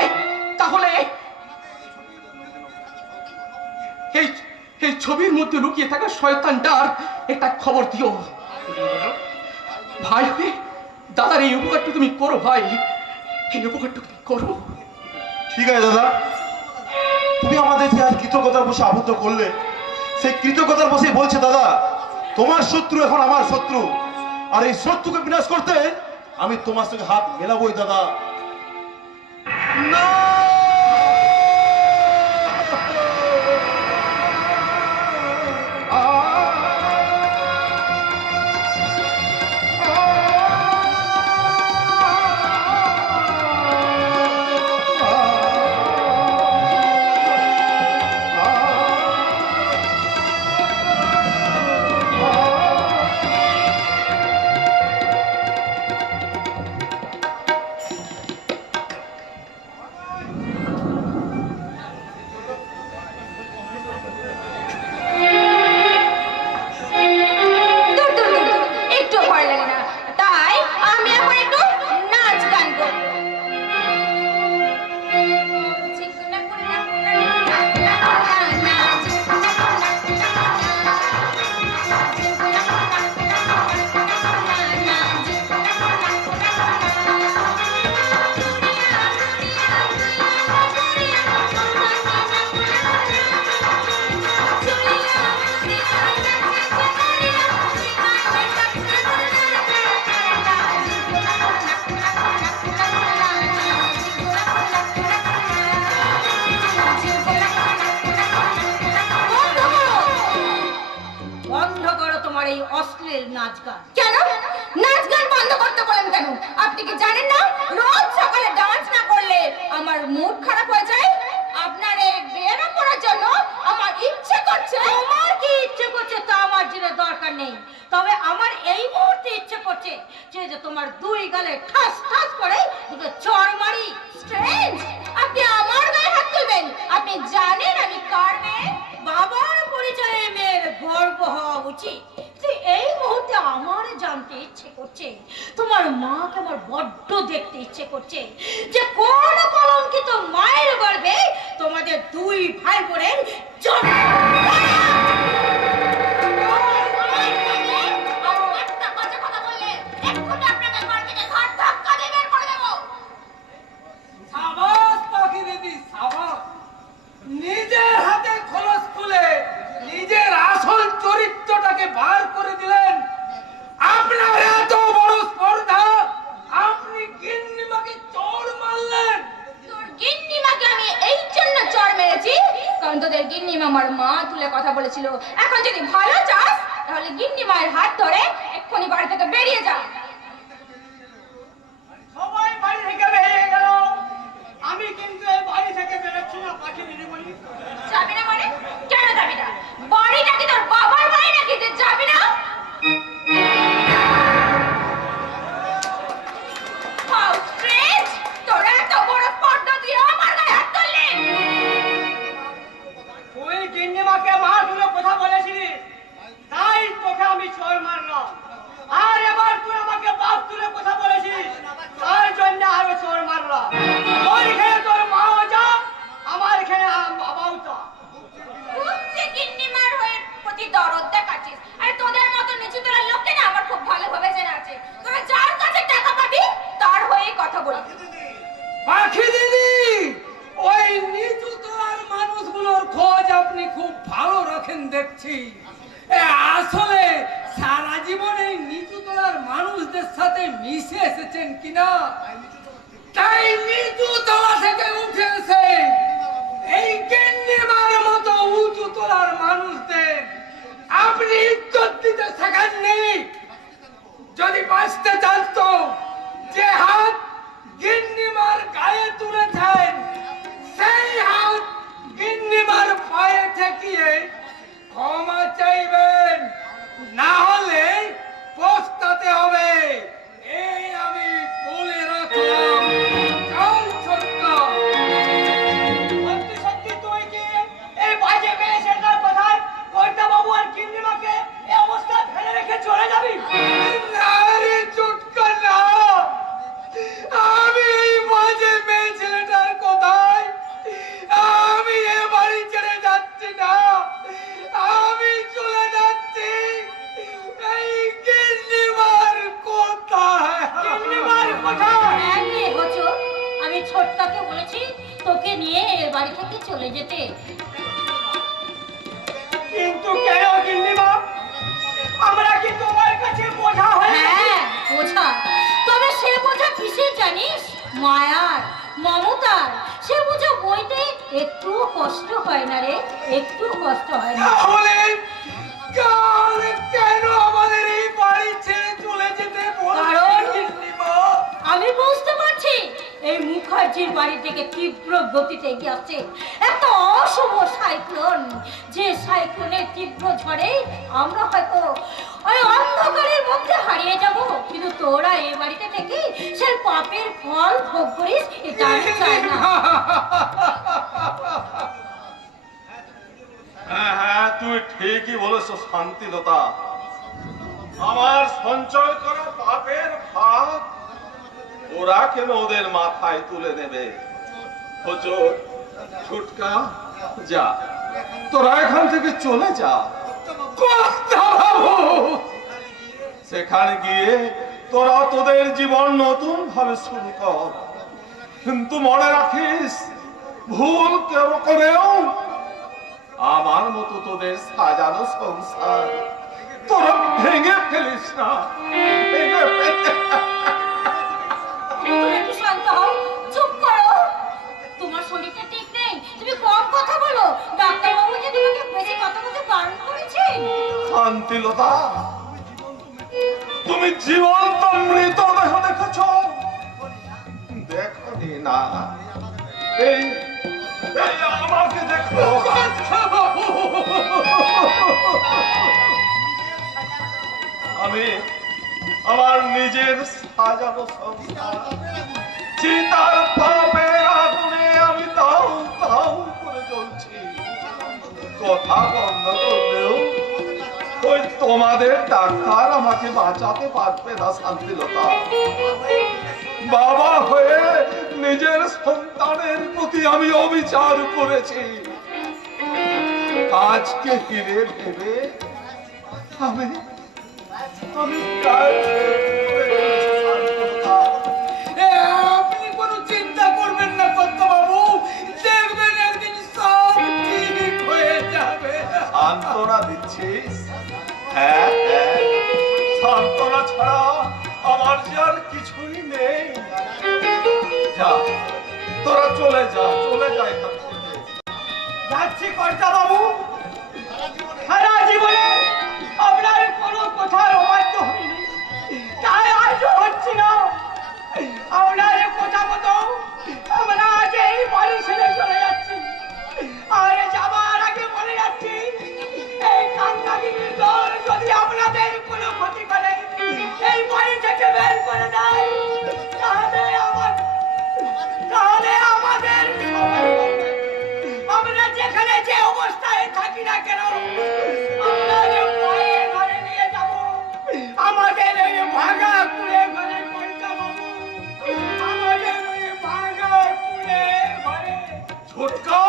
এই ছবির মধ্যে লুকিয়ে থাকা শয়তানটার একটা খবর দিও। ভাই, দাদার এই উপকারটা তুমি করো ভাই, এই উপকারটা তুমি করো। ঠিক আছে দাদা, তুমি আমাদের যে আজ কৃতজ্ঞতার বসে আবদ্ধ করলে, সেই কৃতজ্ঞতার বসে বলছে দাদা তোমার শত্রু এখন আমার শত্রু, আর এই শত্রুকে বিনাশ করতে আমি তোমার সঙ্গে হাত মেলাবোই দাদা। না, অশ্লীল নাচ গান। কেন নাচ গান বন্ধ করতে বলেন কেন? আপনি কি জানেন না রোজ সকালে ডান্স না করলে আমার মুড খারাপ হয়ে যায়? আপনার এই ব্যায়াম করার জন্য আমার ইচ্ছে করছে। আমার কি ইচ্ছে করছে তা আমার জেনে দরকার নেই, তবে আমার এই মুহূর্তে ইচ্ছে করছে যে তোমার দুই গালে ঠাস ঠাস করে দুটো চড় মারি। স্ট্রেঞ্জ, আপনি আমার গায়ে হাত তুলবেন? আপনি জানেন আমি কার মেয়ে? বাবার পরিচয়ে মেয়ের গর্ব হওয়া উচিত। এই মুহূর্তে আমার জানতে ইচ্ছে করছে, তোমার মাকে আমার বড্ড দেখতে ইচ্ছে করছে যে কোন কলঙ্কিত মায়ের গর্ভে তোমাদের দুই ভাই বোনের জন্ম। আমার মা তুলে কথা বলেছিল। এখন যদি ভালো চাস তাহলে গিন্নি মায়ের হাত ধরে এক্ষুনি বাড়ি থেকে বেরিয়ে যা। সবাই বাড়ি থেকে বেরিয়ে গেল, আমি কিন্তু এই বাড়ি থেকে বেরোচ্ছি না পাখি দিদি বলি। যাবি না মানে? কেন যাবি না? বাড়িটা কি তোর বাবার বাড়ি নাকি যে যাবি না? আউটরেজ! তোর এত বড় স্পর্ধা তুই আমার গায়ে হাত তুললি? তুই গিন্নিমাকে মা তুলে কথা বলেছিলিস, তাই তোকে আমি চোর মারলাম। আর এবার তুই আমাকে বাপ তুলে কথা বলেছিস, তার জন্য আমি চোর মারলাম। তোর এখানে তোর মাও যা, আমার এখানে বাবাও যা। খুব যে গিন্নিমার হয়ে প্রতি দরদ দেখাচ্ছিস। আরে তোদের মতো নিচু তলার লোককে না আমার খুব ভালোভাবে জানা আছে। তোরা যার কাছে টাকা পাবি তার হয়ে কথা বলবি। পাখি দিদি, ওই নিচু তলার মানুষগুলোর খোঁজ আপনি খুব ভালো রাখেন দেখছি। আসলে সারা জীবন এই নিচু তলার মানুষদের সাথে মিশে এসেছেন কিনা, তাই নিচু তলা থেকে উঠে এসে এই গিন্নিমার মতো উঁচু তলার মানুষদের আপনি ইজ্জত দিতে শেখাননি। যদি বাঁচতে চান তো যে হাত গিন্নিমার গায়ে তুলেছেন সেই হাত গিন্নিমার পায়ে ঠেকিয়ে ক্ষমা চাইবেন, না হলে পস্তাতে হবে। এই আমি বলে রাখলাম। চল ছোট্টা। সত্যি সত্যি তুই কি এই বাজে মেয়ে সেটার কথায় কর্তা বাবু আর গিন্নিমাকে এই অবস্থায় ফেলে রেখে চলে যাবি? না রে চুটকা না, আমি এই বাজে মেয়ে ছেলেটার কথায় আমি এ বাড়ি ছেড়ে যাচ্ছি না। আমি চলে যাচ্ছি এই গিন্নিমার কোথায়। গিন্নিমার কোথায়? হ্যাঁ রে হচো, আমি ছোটকাকে বলেছি তোকে নিয়ে এ বাড়ি থেকে চলে যেতে। কিন্তু কেন গিন্নিমা, আমরা কি তোমার কাছে বোঝা হয়ে গেছি? হ্যাঁ বোঝা, তবে সে বোঝা কিসের জানিস? মায়ার, মমতার। সে বোঝা বইতে একটু কষ্ট হয় না রে, একটু কষ্ট হয় না। তাহলে কাল কেন আমাদের এই বাড়ি ছেড়ে চলে যেতে বলছেন কারণ গিন্নিমা? আমি বুঝতে পারছি এই মুখার্জির বাড়ি থেকে তীব্র গতিতে এগিয়ে আসছে একটা অশুভ সাইক্লোন। যে সাইক্লোনের তীব্র ঝড়ে আমরা হয়তো ওই অন্ধকারের মধ্যে হারিয়ে যাব, কিন্তু তোরা এই বাড়িতে থেকে সে পাপের ফল ভোগ করিস, এটা আমি চাই না। হ্যাঁ হ্যাঁ, তুই ঠিকই বলেছ শান্তিলতা। আমার সঞ্চয় করা পাপের ভাগ ওরা কেন ওদের মাথায় তুলে নেবে? হুজুর, ছুটকা, যা, তোরা এখান থেকে চলে যা। কর্তা বাবু, সেখানে গিয়ে তোরা তোদের জীবন নতুন ভাবে শুরু কর, কিন্তু মনে রাখিস ভুল কেউ করেও আমার মতো তোদের সাজানো সংসার তোরা ভেঙে ফেলিস না। ভেঙে তুমি একটু শান্ত হও, চুপ করো। তোমার শরীরটা ঠিক নেই, তুমি কম কথা বলো। ডাক্তারবাবু যে তোমাকে বেশি কথা বলতে বারণ করেছেন। শান্তিলতা, তুমি জীবন্ত মৃত দেহ দেখেছ? দেখনি না? এই এই আমাকে দেখো। আমি আমার নিজের সাজানো সংসার চিতার পাপের আগুনে আমি তাও তাও করে জ্বলছি। কথা বন্ধ করলেও ওই তোমাদের ডাক্তার আমাকে বাঁচাতে পারবে না। শান্তিলতা, বাবা হয়ে নিজের সন্তানের প্রতি আমি অবিচার করেছি। আজকে হিরে ভেবে আমি আমি প্রায় শান্তিলতা। আপনি কোনো চিন্তা করবেন না কর্তা বাবু, দেখবেন একদিন সব ঠিক হয়ে যাবে। সান্ত্বনা দিচ্ছিস? হ্যাঁ হ্যাঁ, সান্ত্বনা ছাড়া আমার যে আর কিছুই নেই। যা, তোরা চলে যা, চলে যা এখান থেকে। যা যাচ্ছি কর্তা বাবু। সারা জীবনে আপনার কোনো কথার অবাধ্য হয়নি, তাই আজও হচ্ছি না। আপনার কথা মতো আমরা আজ এই বাড়ি ছেড়ে চলে যাচ্ছি। আর যাবার আগে বলে যাচ্ছি, এই কান্দাগিরির দল যদি আপনাদের কোনো ক্ষতি করে, এই বাড়ি থেকে বের করে দেয়, তাহলে আমাদের আমরা যেখানে যে অবস্থায় থাকি না কেন, আমরা মায়ের ঘরে নিয়ে যাব। আমাদের ওই ভাঙা কুড়ে ঘরে কইতা বাবু, আমাদের ওই ভাঙা কুড়ে ঘরে। ছোটকা,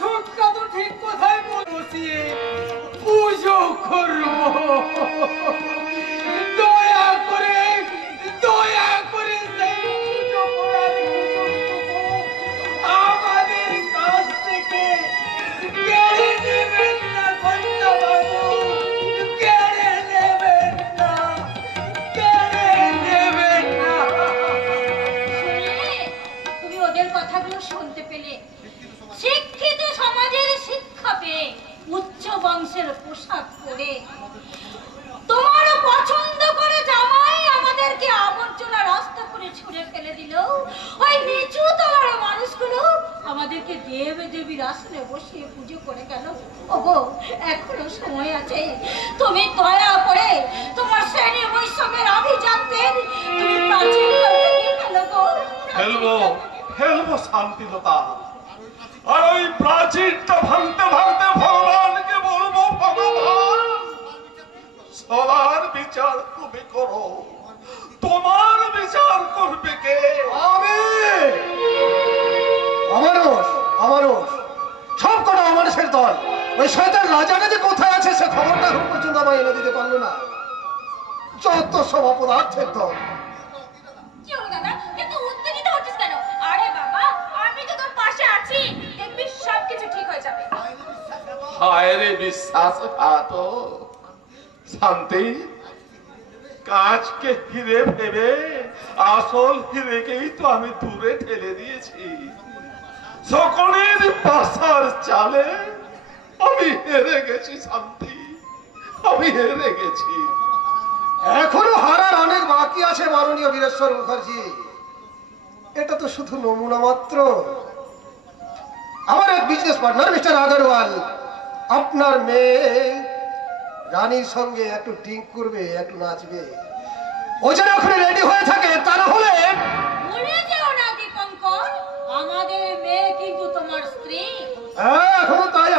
ছোটকা তো ঠিক কোথায় বসিয়ে পুজো করবো। দয়া করে সেই পুজো করার সুযোগটুকু আমাদের কাছ থেকে কেড়ে নেবেন না কর্তা বাবু, কেড়ে নেবেন না, কেড়ে নেবেন না। শুনলে? তুমি ওদের কথাগুলো শুনতে পেলে? শিক্ষিত সমাজের শিক্ষা পেয়ে, উচ্চ বংশের পোশাক পরে, তোমার পছন্দ করে জামাই আমাদেরকে আবর্জনা রাস্তা করে ছুঁড়ে ফেলে দিল। ওই নিচু তলার মানুষগুলো আমাদেরকে দেব দেবীর আসনে বসিয়ে পুজো করে গেল। ওগো, এখনো সময় আছে। তুমি দয়া করে তোমার শ্রেণী বৈষম্যের অভিযাত্রীর তুমি প্রাচীন ফেলো গো। ফেলবো শান্তিলতা। আর ওই প্রাচীরটা ভাঙতে ভাঙতে ভগবানকে বলবো, ভগবান সবার বিচার তুমি করো, তোমার বিচার করবে কে? আমি আমারও সব কটা মানুষের দল। ওই শয়তান রাজাটা যে কোথায় আছে সে খবরটা এখন পর্যন্ত আমায় এনে দিতে পারলো না। যত সব অপরাধের দল। কি হলো দাদা, এত উত্তেজিত হচ্ছিস কেন? আরে বাবা, আমি তো তোর পাশে আছি, দেখবি সব কিছু ঠিক হয়ে যাবে। হায় রে বিশ্বাসঘাত শান্তি, কাজকে হিরে ভেবে আসল হিরেকেই তো আমি দূরে ঠেলে দিয়েছি। সকলের পাশার চালে আমি হেরে গেছি শান্তি, আমি হেরে গেছি। এখনো হারার অনেক বাকি আছে মাননীয় বীরেশ্বর মুখার্জি। এটা তো শুধু নমুনা মাত্র। আমার এক বিজনেস পার্টনার মিস্টার আগরওয়াল আপনার মেয়ে রানীর সঙ্গে একটু ড্রিঙ্ক করবে, একটু নাচবে। ও যেন ওখানে রেডি হয়ে থাকে, তা না হলে ভুলে যেও না দীপঙ্কর, আমাদের মেয়ে কিন্তু তোমার স্ত্রী। হ্যাঁ, এখনো তাই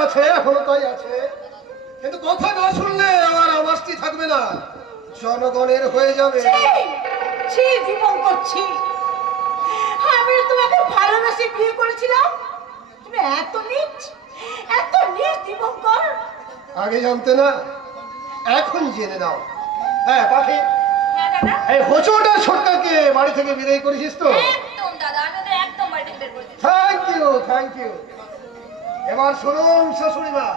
আছে। কিন্তু কথা না শুনলে আমার আওয়াজটি থাকবে না, জনগণের হয়ে যাবে। ছি দীপঙ্কর, ছি। আমি তোমাকে ভালোবেসে বিয়ে করেছিলাম, তুমি এত নীচ দীপঙ্কর। আগে জানতে না, এখন জেনে নাও। হ্যাঁ পাখি, হ্যাঁ দাদা। এই হোঁচট আর ছোটকাকে বাড়ি থেকে বিদায় করেছিস তো? একদম দাদা, আমি ওদের একদম বাড়ি থেকে বের করে দিচ্ছি। Thank you. এবার শুনুন শাশুড়ি মা,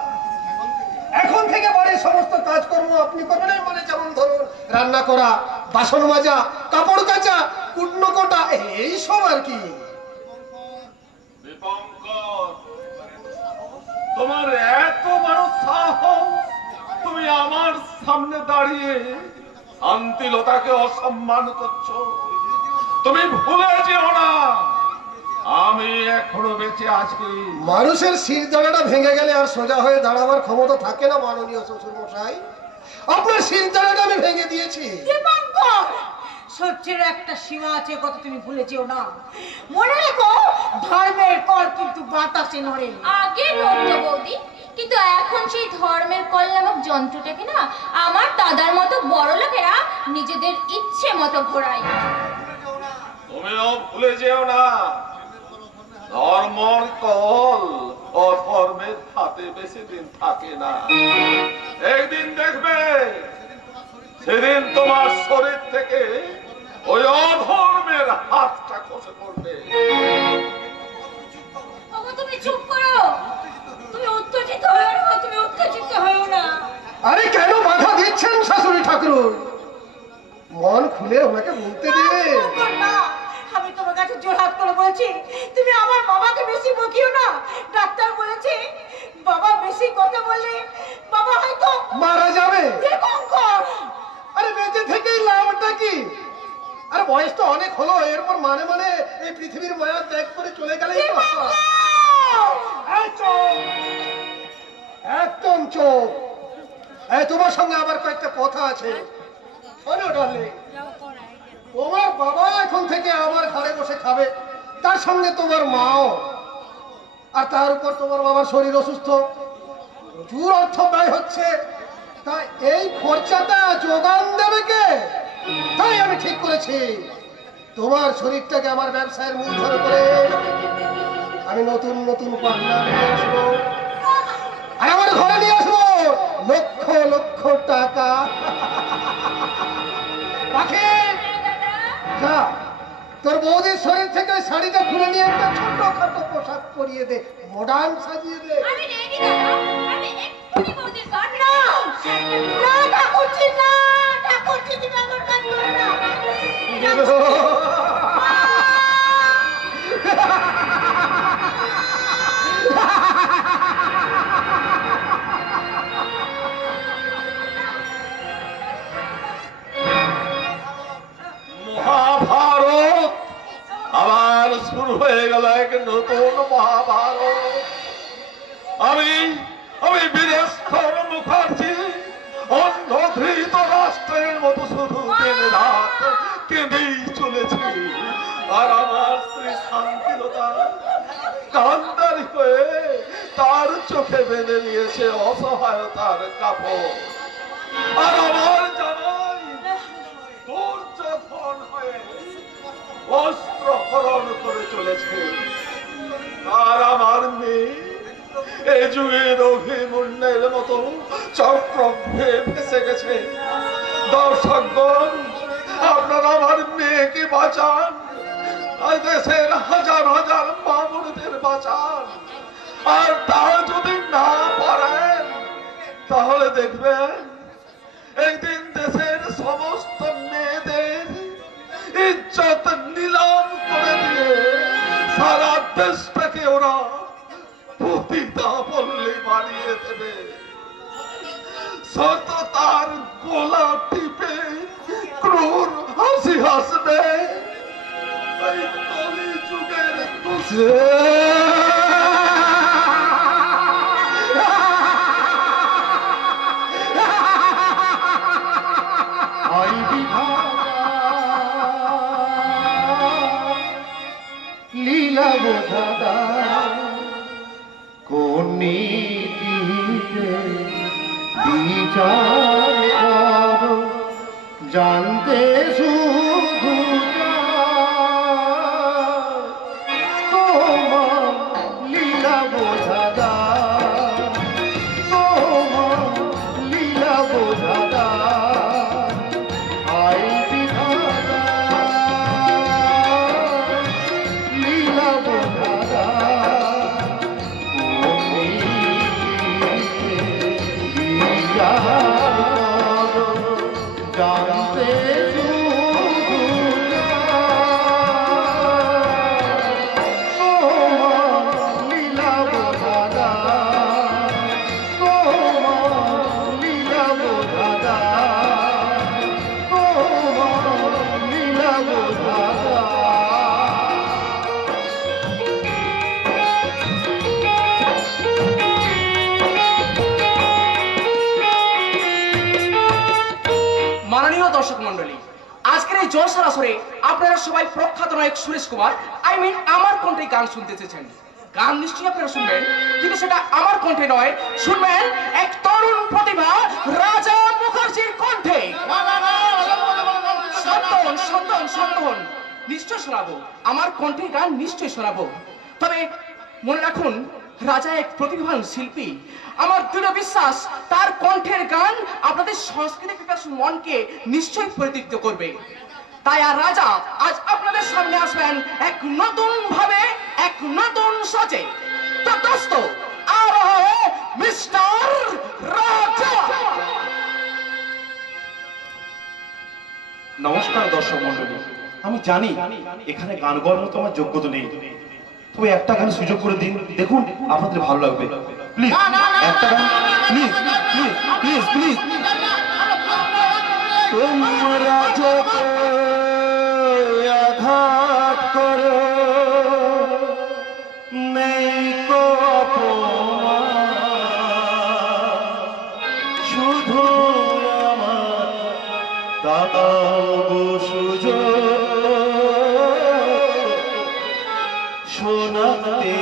এখন থেকে বাড়ির সমস্ত কাজকর্ম আপনি করবেন। মানে যেমন ধরুন রান্না করা, বাসন মাজা, কাপড় কাচা, কুটনো কোটা, এই সব আর কি। দীপঙ্কর, তোমার এত বড় সাহস, তুমি আমার সামনে দাঁড়িয়ে শান্তিলতাকে অসম্মান করছো। তুমি ভুলে যেও না, আমি এখনো বেঁচে আছি। মানুষের শির দাঁড়াটা ভেঙে গেলে আর সোজা হয়ে দাঁড়াবার ক্ষমতা থাকে না মাননীয় শ্বশুর মশাই। আপনার শির দাঁড়াটা আমি ভেঙে দিয়েছি। দীপঙ্কর, সহ্যের একটা সীমা আছে, কথা তুমি ভুলে যেও না। মনে রেখো, ধর্মের কল কিন্তু বাতাসে নড়ে। আগে নড়তো বৌদি, কিন্তু এখন সেই ধর্মের কল নামক যন্ত্রটাকে না আমার দাদার মতো বড় লোকেরা নিজেদের ইচ্ছে মতো ঘোরায়। তুমিও ভুলে যেও না, ধর্মর কল অধর্মের হাতে বেশি দিন থাকে না। একদিন দেখবে, সেদিন তোমার শরীর থেকে ওই অধর্মের হাতটা খসে পড়বে। তুমি চুপ করো, তুমি উত্তেজিত হয়েও না। আরে কেন বাধা দিচ্ছেন শাশুড়ি ঠাকুর? মন খুলে ওনাকে বলতে দিবে। না, আমি তোমার কাছে জোর হাত করে বলছি, তুমি আমার বাবাকে বেশি বকিও না। ডাক্তার বলেছে বেশি কথা বললে বাবা হয়তো মারা যাবে। দীপঙ্কর, আরে বেঁচে থেকেই লাভটা কি? আরে বয়স তো অনেক হলো, এরপর মানে মানে এই পৃথিবীর মায়া ত্যাগ করে চলে গেলেই তো হয়। এই চোখ, একদম চোখ। এই তোমার সঙ্গে আবার কয়েকটা কথা আছে, শোনো ডার্লিং। তোমার বাবা এখন থেকে আমার ঘরে বসে খাবে, তার সঙ্গে তোমার মাও। আর তার উপর তোমার বাবার শরীর অসুস্থ, প্রচুর অর্থ ব্যয় হচ্ছে। তাই এই খরচাটা যোগান দেবে কে? তাই আমি ঠিক করেছি তোমার শরীরটাকে আমার ব্যবসায়ের মূলধন করে আমি নতুন নতুন পার্টনার নিয়ে আসবো, আর আমার ঘরে নিয়ে আসবো লক্ষ লক্ষ টাকা। পাখি, যা তোর বৌদির শরীর থেকে ওই শাড়িটা খুলে নিয়ে একটা ছোটখাটো পোশাক পরিয়ে দে, মডার্ন সাজিয়ে দে। আমি রেডি দাদা, আমি এক্ষুনি বৌদির গান না না না করছি না, না করছি, তুমি আমার কাজ করো না। মহাভারত আবার শুরু হয়ে গেল এক নতুন মহাভারত। আমি আমি বীরেশ্বর মুখার্জি অন্ধ ধৃত রাষ্ট্রের মতো শুধু দিন রাত কেঁদেই চলেছি। আর আমার স্ত্রী শান্তিলতা কান্দারি হয়ে তার চোখে বেঁধে নিয়েছে অসহায়তার কাপড়। আর আমার জামাই দুর্যোধন হয়ে অস্ত্র হরণ করে চলেছে। আর আমার মেয়ে এ যুগের অভিমন্যের মতো চক্রভে ফেসে গেছে। দর্শকগণ, আপনারা আমার মেয়েকে বাঁচান, আর দেশের হাজার হাজার মামুনদের বাঁচান। আর তা যদি না পারেন তাহলে দেখবেন একদিন দেশের সমস্ত মেয়েদের ইজ্জত নিলাম করে দিয়ে সারা দেশটাকে ওরা পতিতা পল্লী বানিয়ে দেবে। সততার গোলা টিপে ক্রূর হাসি হাসবে। এই কলি যুগের লীলা বোঝাদা কোন নীতিতে বিচার করো, জানতে শুধু তোমার লীলা বোঝাদা, তোমার লীলা বোঝাদা। আই বিধাতা লীলা বোঝাদা, জানতে লীলা বোঝাদা, লীলা বোঝাদা, লীলা বোঝাদা। মাননীয় দর্শক মন্ডলী, আজকের এই জলসার আসরে আপনারা সবাই প্রখ্যাত নায়ক সুরেশ কুমার আমার কণ্ঠে গান শুনতে চেয়েছেন। গান নিশ্চয়ই আপনারা শুনবেন, কিন্তু সেটা আমার কণ্ঠে নয়, শুনবেন এক তরুণ প্রতিভা রাজা মুখার্জির কণ্ঠে। সন্তান সন্তান সন্তান নিশ্চয় শোনাবো, আমার কণ্ঠে গান নিশ্চয় শোনাবো। তবে মনে রাখুন, রাজা এক প্রতিভাবান শিল্পী। আমার দৃঢ় বিশ্বাস তার কণ্ঠের গান আপনাদের সংস্কৃতি বিকাশ মনকে নিশ্চয়ই পরিতৃপ্ত করবে। তাই আর রাজা আজ আপনাদের সামনে আসবেন এক নতুন ভাবে, এক নতুন সাজে। তো দোস্ত, আর মিস্টার রাজা। নমস্কার দর্শক মন্ডলী, আমি জানি এখানে গান গাওয়ার মতো আমার যোগ্যতা নেই, তবে একটা গান সুযোগ করে দিন, দেখুন আপনাদের ভালো লাগবে। প্লিজ না, না, না, একটা না, গান না, না, প্লিজ না, না, না, প্লিজ না, প্লিজ প্লিজ তোমরা যত আঘাত করো নেই কো অপমান, শুধু আমার দাদাও সুযোগ শোনাতে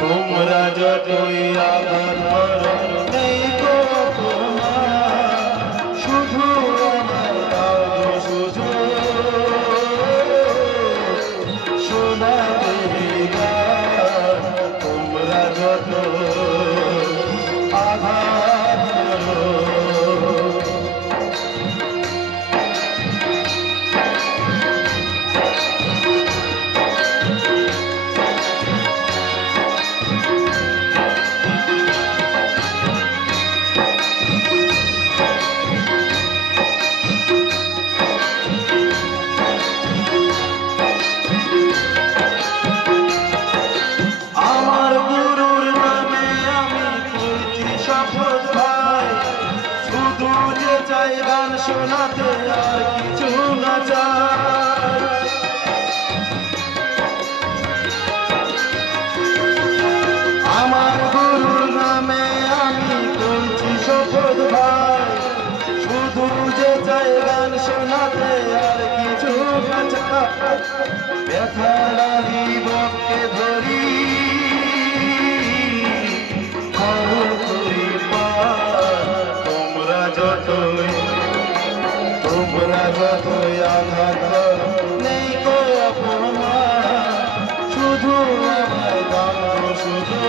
তোমরা যতই আঘাত করো নেই গো অপমান, শুধু আমার দাও সুযোগ শোনাতে গান, তোমরা যত আঘাত করো। আমার গুরুর নামে আমি করছি শপথ ভাই, শুধু যে চাই গান শোনাতে আর কিছু না চাই। আমার গুরুর নামে আমি করছি শপথ ভাই, শুধু যে চাই গান শোনাতে আর কিছু না চাই। ব্যথা লাগি বকে ধরি তোমরা যতই আঘাত করো নেই কো অপমান, শুধু আমায় দাও শুধু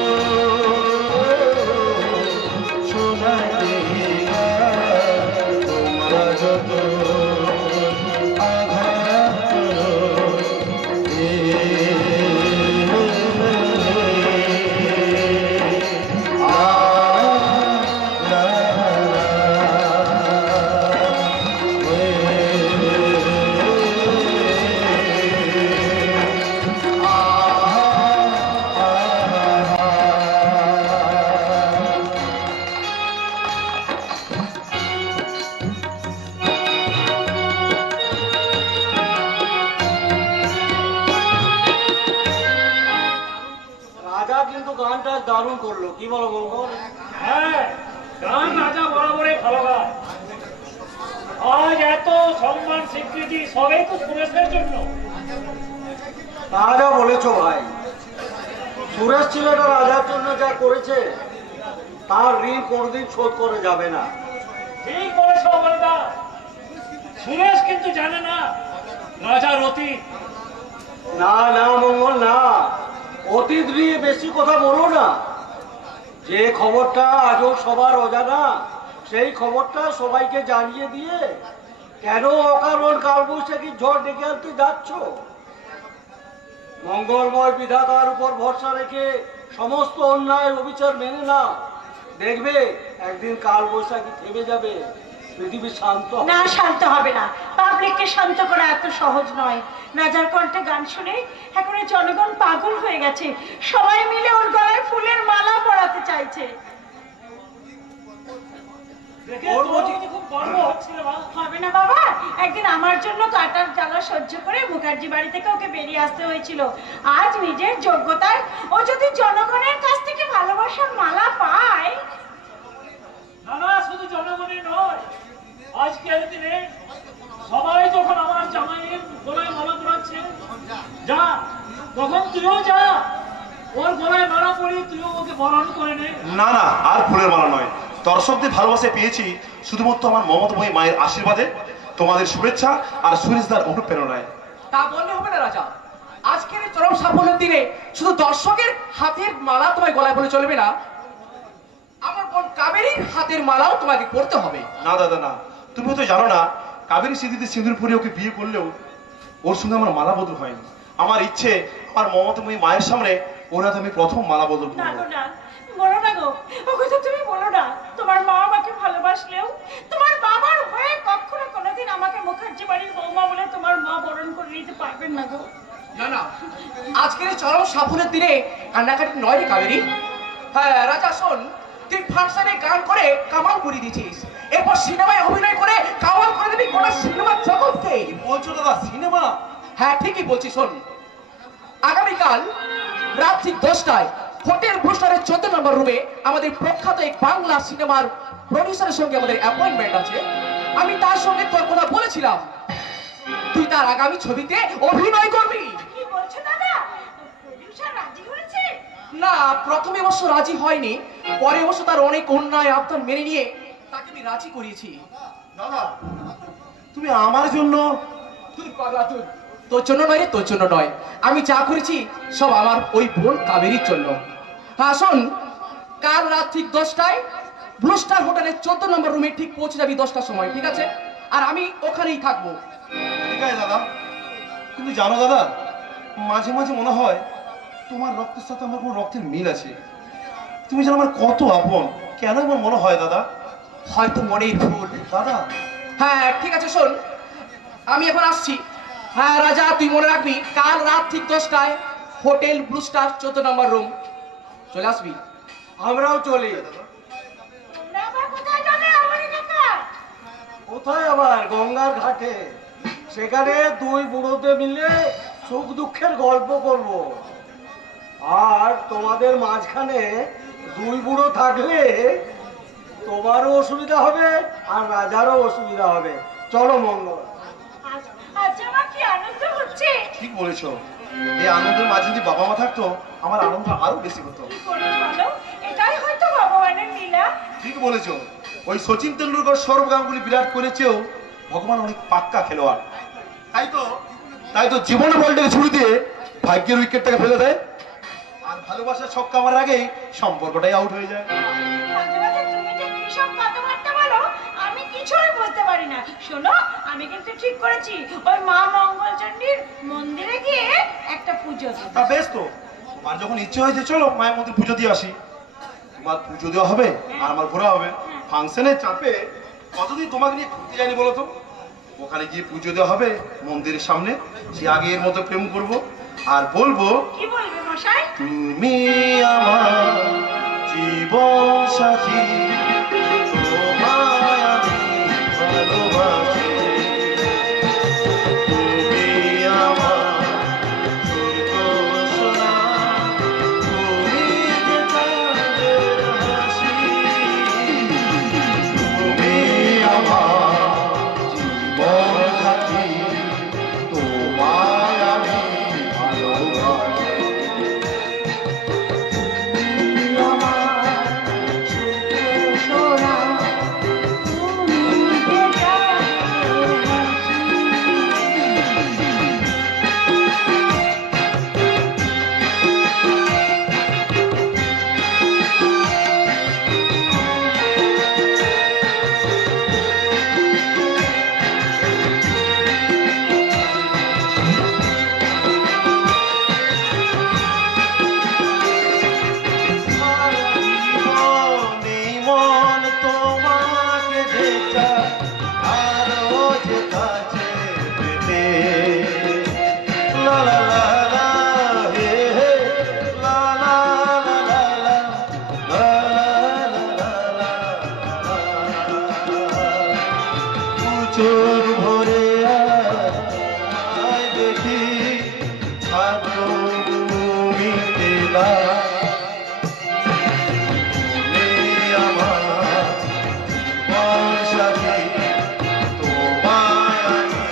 শোনাতে গান, তোমরা যত আঘাত করো রাজা কিন্তু গানটা দারুণ করলো, কি বলো মঙ্গল? হ্যাঁ, গান রাজা বরাবরই ভালো গায়। আজ এত সম্মান স্বীকৃতি সবই তো সুরেশের জন্য। রাজা বলেছো ভাই, সুরেশ ছেলেটা রাজার জন্য যা করেছে তার ঋণ কোনদিন শোধ করে যাবে না। ঠিক বলেছ বলদা। সুরেশ কিন্তু জানে না রাজার অতীত। না না মঙ্গল না, অতীত নিয়ে বেশি কথা বলো না। যে খবরটা আজও সবার অজানা সেই খবরটা সবাইকে জানিয়ে দিয়ে কেন অকারণ কালবৈশাখী ঝড় ডেকে আনতে যাচ্ছ? মঙ্গলময় বিধাতার উপর ভরসা রেখে সমস্ত অন্যায় অবিচার মেনে না, দেখবে একদিন কালবৈশাখী থেমে যাবে, পৃথিবী শান্ত হবে। না, শান্ত হবে না। পাবলিককে শান্ত করা এত সহজ নয়। রাজার কণ্ঠে গান শুনে এখন এই জনগণ পাগল হয়ে গেছে, সবাই মিলে ওর গলায় ফুলের মালা পরাতে চাইছে। দেখে তোর প্রতি খুব গর্ব হচ্ছিল মা। হবে না বাবা, একদিন আমার জন্য কাটার জ্বালা সহ্য করে মুখার্জি বাড়ি থেকে ওকে বেরিয়ে আসতে হয়েছিল। আজ নিজের যোগ্যতায় ও যদি জনগণের কাছ থেকে ভালোবাসার মালা পায়। না না, শুধু জনগণের নয়, আজকের দিনে সবাই যখন আমার জামাইয়ের গলায় মালা পরাচ্ছে, যা তখন তুইও যা, ওর গলায় মালা পরিয়ে তুইও ওকে বরণ করে নে। না না, আর ফুলের মালা নয়, দর্শকদের ভালোবাসা পেয়েছি শুধুমাত্র আমার মমতাময়ী মায়ের আশীর্বাদে, তোমাদের শুভেচ্ছা আর সুরেশদার অনুপ্রেরণায়। তা বললে হবে না রাজা। আজকের এই চরম সাফল্যের দিনে শুধু দর্শকের হাতের মালা তোমায় গলায় বলে চলবে না, আমার বোন কাবেরীর হাতের মালাও তোমাকে পরতে হবে। না দাদা না, তুমি তো জানো না, কাবেরী স্মৃতিতে সিঁদুর পরে ওকে বিয়ে করলেও ওর সঙ্গে আমার মালা বদল হয়নি। আমার ইচ্ছে আমার মমতাময়ী মায়ের সামনে ওর হাতে আমি প্রথম মালা বদল না করবো। গো না, বলো না গো, ও কথা তুমি বলো না। তোমার মা আমাকে ভালোবাসলেও তোমার বাবার হয়ে কখনো কোনোদিন আমাকে মুখার্জি বাড়ির বৌমা বলে তোমার মা বরণ করে নিতে পারবেন না গো। না না, আজকের এই চরম সাফল্যের দিনে কান্নাকাটি নয় রে কাবেরী। হ্যাঁ রাজা শোন, তুই ফাংশনে গান করে কামাল করে দিয়েছিস, এরপর সিনেমায় অভিনয় করে কামাল করে দিবি গোটা সিনেমা জগৎকে। বলছো দাদা সিনেমা? হ্যাঁ ঠিকই বলছি, শোন আগামীকাল রাত ঠিক 10টায় হোটেল ব্রুস্টারের 14 নম্বর রুমে আমাদের প্রখ্যাত এক বাংলা সিনেমার প্রডিউসারের সঙ্গে আমাদের অ্যাপয়েন্টমেন্ট আছে। আমি তার সঙ্গে তোর কথা বলেছিলাম, তুই তার আগামী ছবিতে অভিনয় করবি। কি বলছো দাদা? প্রডিউসার রাজি হয়েছে? না, প্রথমে অবশ্য রাজি হয়নি, পরে অবশ্য তার অনেক অন্যায় আবদার মেনে নিয়ে তাকে আমি রাজি করিয়েছি। দাদা তুমি আমার জন্য? তুই পাগলা তুই, তোর জন্য নয় রে, তোর জন্য নয়। আমি যা করেছি সব আমার ওই বোন কাবেরীর জন্য। হ্যাঁ শোন, কাল রাত ঠিক 10টায় ব্লু স্টার হোটেলের 14 নম্বর রুমে ঠিক পৌঁছে যাবি 10টার সময়, ঠিক আছে? আর আমি ওখানেই থাকবো। ঠিক আছে দাদা, কিন্তু জানো দাদা, মাঝে মাঝে মনে হয় তোমার রক্তের সাথে আমার কোনো রক্তের মিল আছে। তুমি জানো আমার কত আপন, কেন আমার মনে হয় দাদা? হয়তো মনেই ভুল। দাদা হ্যাঁ ঠিক আছে, শোন আমি এখন আসছি। হ্যাঁ রাজা, তুই মনে রাখবি কাল রাত ঠিক 10টায় হোটেল ব্লু স্টার 14 নম্বর রুম চলে আসবি। আমরাও চলি। তোমরা আবার কোথায় যাবে আমারই কাকা? কোথায় আবার? গঙ্গার ঘাটে। সেখানে দুই বুড়োতে মিলে সুখ দুঃখের গল্প করব। আর তোমাদের মাঝখানে দুই বুড়ো থাকলে তোমারও অসুবিধা হবে আর রাজারও অসুবিধা হবে। চলো মঙ্গল। আজ আমার কি আনন্দ হচ্ছে! ঠিক বলেছো, এই আনন্দের মাঝে যদি বাবা মা থাকতো আমার আনন্দ আরো বেশি হতো। কি করে বলো? এটাই হয়তো ভগবানের লীলা। ঠিক বলেছো, ওই সচিন তেন্ডুলকর, সৌরভ গাঙ্গুলি, বিরাট করেছেও ভগবান অনেক পাক্কা খেলোয়াড়। তাই তো জীবনের বলটাকে ছুড়ে দিয়ে ভাগ্যের উইকেটটাকে ফেলে দেয়, আর ভালোবাসার ছক্কা মারার আগেই সম্পর্কটাই আউট হয়ে যায়। মাঝে মাঝে তুমি যে কি সব কথাবার্তা বলো আমি কিছুই বুঝতে পারি না। শোনো, আমি কিন্তু ঠিক করেছি ওই মা মঙ্গলচণ্ডীর মন্দিরে গিয়ে একটা পুজো দেব। তা বেশ তো, তোমার যখন ইচ্ছে হয়েছে চলো মায়ের মন্দির পুজো দিয়ে আসি। তোমার পুজো দেওয়া হবে আর আমার ঘোরা হবে। ফাংশনের চাপে কতদিন তোমাকে নিয়ে ঘুরতে যায়নি বলো তো? ওখানে গিয়ে পুজো দেওয়া হবে মন্দিরের সামনে, সে আগের মতো প্রেম করব আর বলবো, কি বলবে মশাই? তুমি আমার জীবন সাথী, তোমায় আমি ভালোবাসি, তুমি আমার ছোট্ট সোনা, তুমি যে চাঁদের হাসি, তুমি আমার জীবন সাথী, তোমায় আমি ভালোবাসি। চোখ ভরে আয় দেখি তুমি পেলা, আমার সাথে তোমায় আমি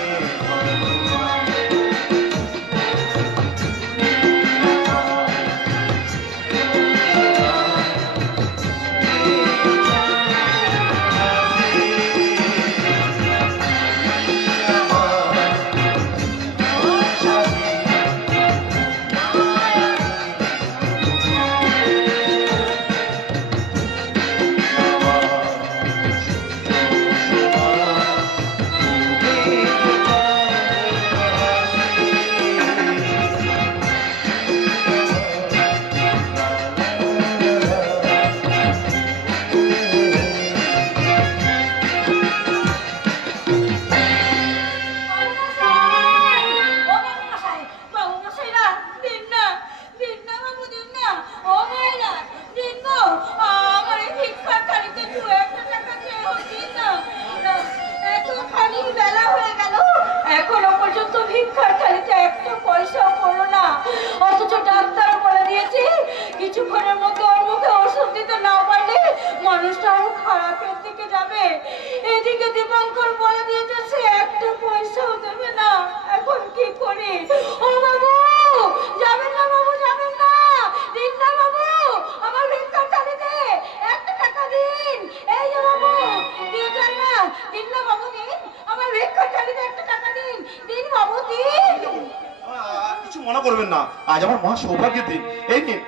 মনে করবেন না, আজ আমার মহা সৌভাগ্যের দিন। এই নিন,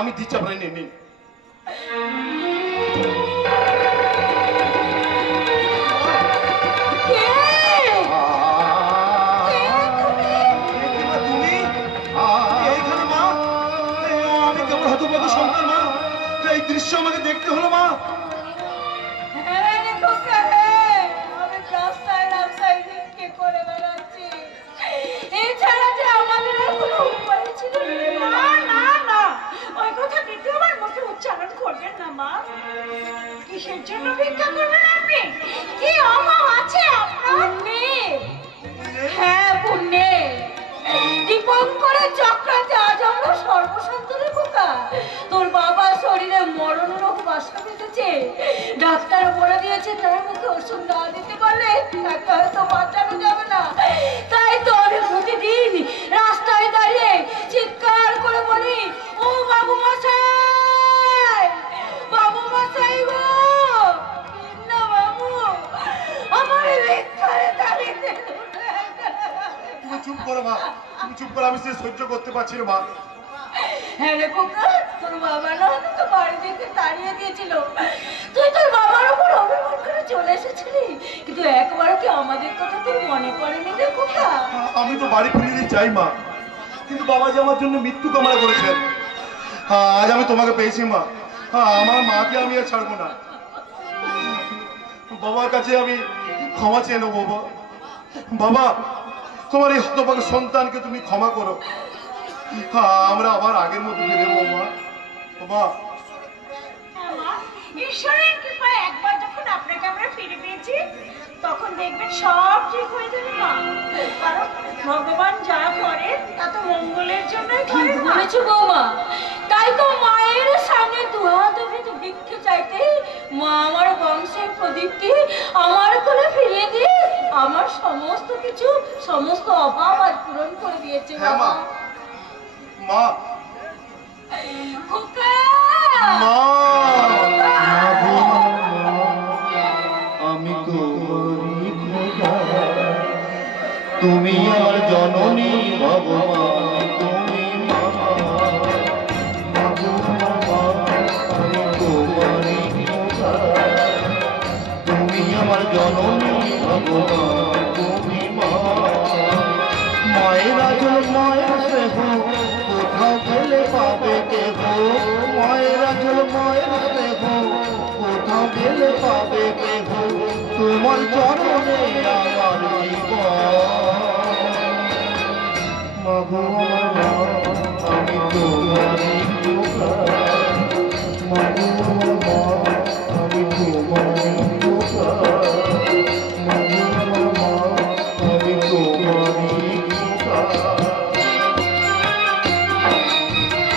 আমি দিচ্ছি আপনার, নিন নিন। তুমি এইখানে মা? আমি কেমন হতভাগ্য সন্তান মা, এই দৃশ্য আমাকে দেখতে হলো মা। হ্যাঁ রে খোকা, হ্যাঁ, আমি রাস্তায় রাস্তায় ভিক্ষে করে বেড়াচ্ছি। এছাড়া যে আমাদের আর কোনো উপায় ছিল না। না না না, ওই কথা দ্বিতীয়বার মুখে উচ্চারণ করবেন না মা। কিসের জন্য ভিক্ষা করবেন আপনি? কি অভাব আছে আপনার? নেই। হ্যাঁ পুণ্যে, দীপঙ্করের চক্রান্তে আজ আমরা সর্বসন্তরে খোকা। তোর বাবার শরীরে মরণ রোগ বাসা বেঁধেছে। ডাক্তার বলে দিয়েছে তার মুখে ওষুধ না দিতে পারলে তাকে হয়তো বাঁচানো যাবে না। তাই তো আমি প্রতিদিন রাস্তায় দাঁড়িয়ে চিৎকার করে বলি, ও বাবু মশাই, বাবু মশাই গো, না বাবু, আমার ভিক্ষারে দাঁড়িয়ে তুমি চুপ করো মা, তুমি চুপ করো, আমি সে সহ্য করতে পারছি না মা। হ্যাঁ রে খোকা, তোর বাবা না তোকে বাড়ি থেকে তাড়িয়ে দিয়েছিল। তুই তোর বাবার উপর অভিমান করে চলে এসেছিলি, কিন্তু একবার কি আমাদের কথা তোর মনে পড়েনি রে খোকা? আমি তো বাড়ি ফিরে দিতে চাই মা, কিন্তু বাবা যে আমার জন্য মৃত্যু কামনা করেছেন। আজ আমি তোমাকে পেয়েছি মা, আমার মাকে আমি আর ছাড়বো না। বাবার কাছে আমি ক্ষমা চেয়ে নেবো বাবা। বাবা, তোমার এই হতভাগ্য সন্তানকে তুমি ক্ষমা করো, আমরা আবার আগের মতো ফিরে যাবো মা। বাবা, হ্যাঁ মা, ঈশ্বরের কৃপায় একবার যখন আপনাকে আমরা ফিরে পেয়েছি, তখন দেখবেন সব ঠিক হয়ে যাবে মা। কারণ ভগবান যা করেন তা তো মঙ্গলের জন্যই করেন মা। বলেছো বৌমা, তাই তো মায়ের সামনে দুহাত উঠে ভিক্ষে চাইতে মা আমার বংশের প্রদীপকে আমার কোলে ফিরিয়ে দিয়ে আমার সমস্ত কিছু, সমস্ত অভাব আর পূরণ করে দিয়েছে হ্যাঁ মা, মা, খোকা। মা। আমি তোমারই খোদা, তুমি আমার জননী ভগবান, তুমি মা। আমি তোমারই খোদা, তুমি আমার জননী ভগবান, তুমি মা। মায়ের আচল মায়ের স্নেহ কোথাও গেলে পাবে কেহ, মায়ের আচল মায়ের স্নেহ কোথাও গেলে পাবে কেহ, তোমার চরণে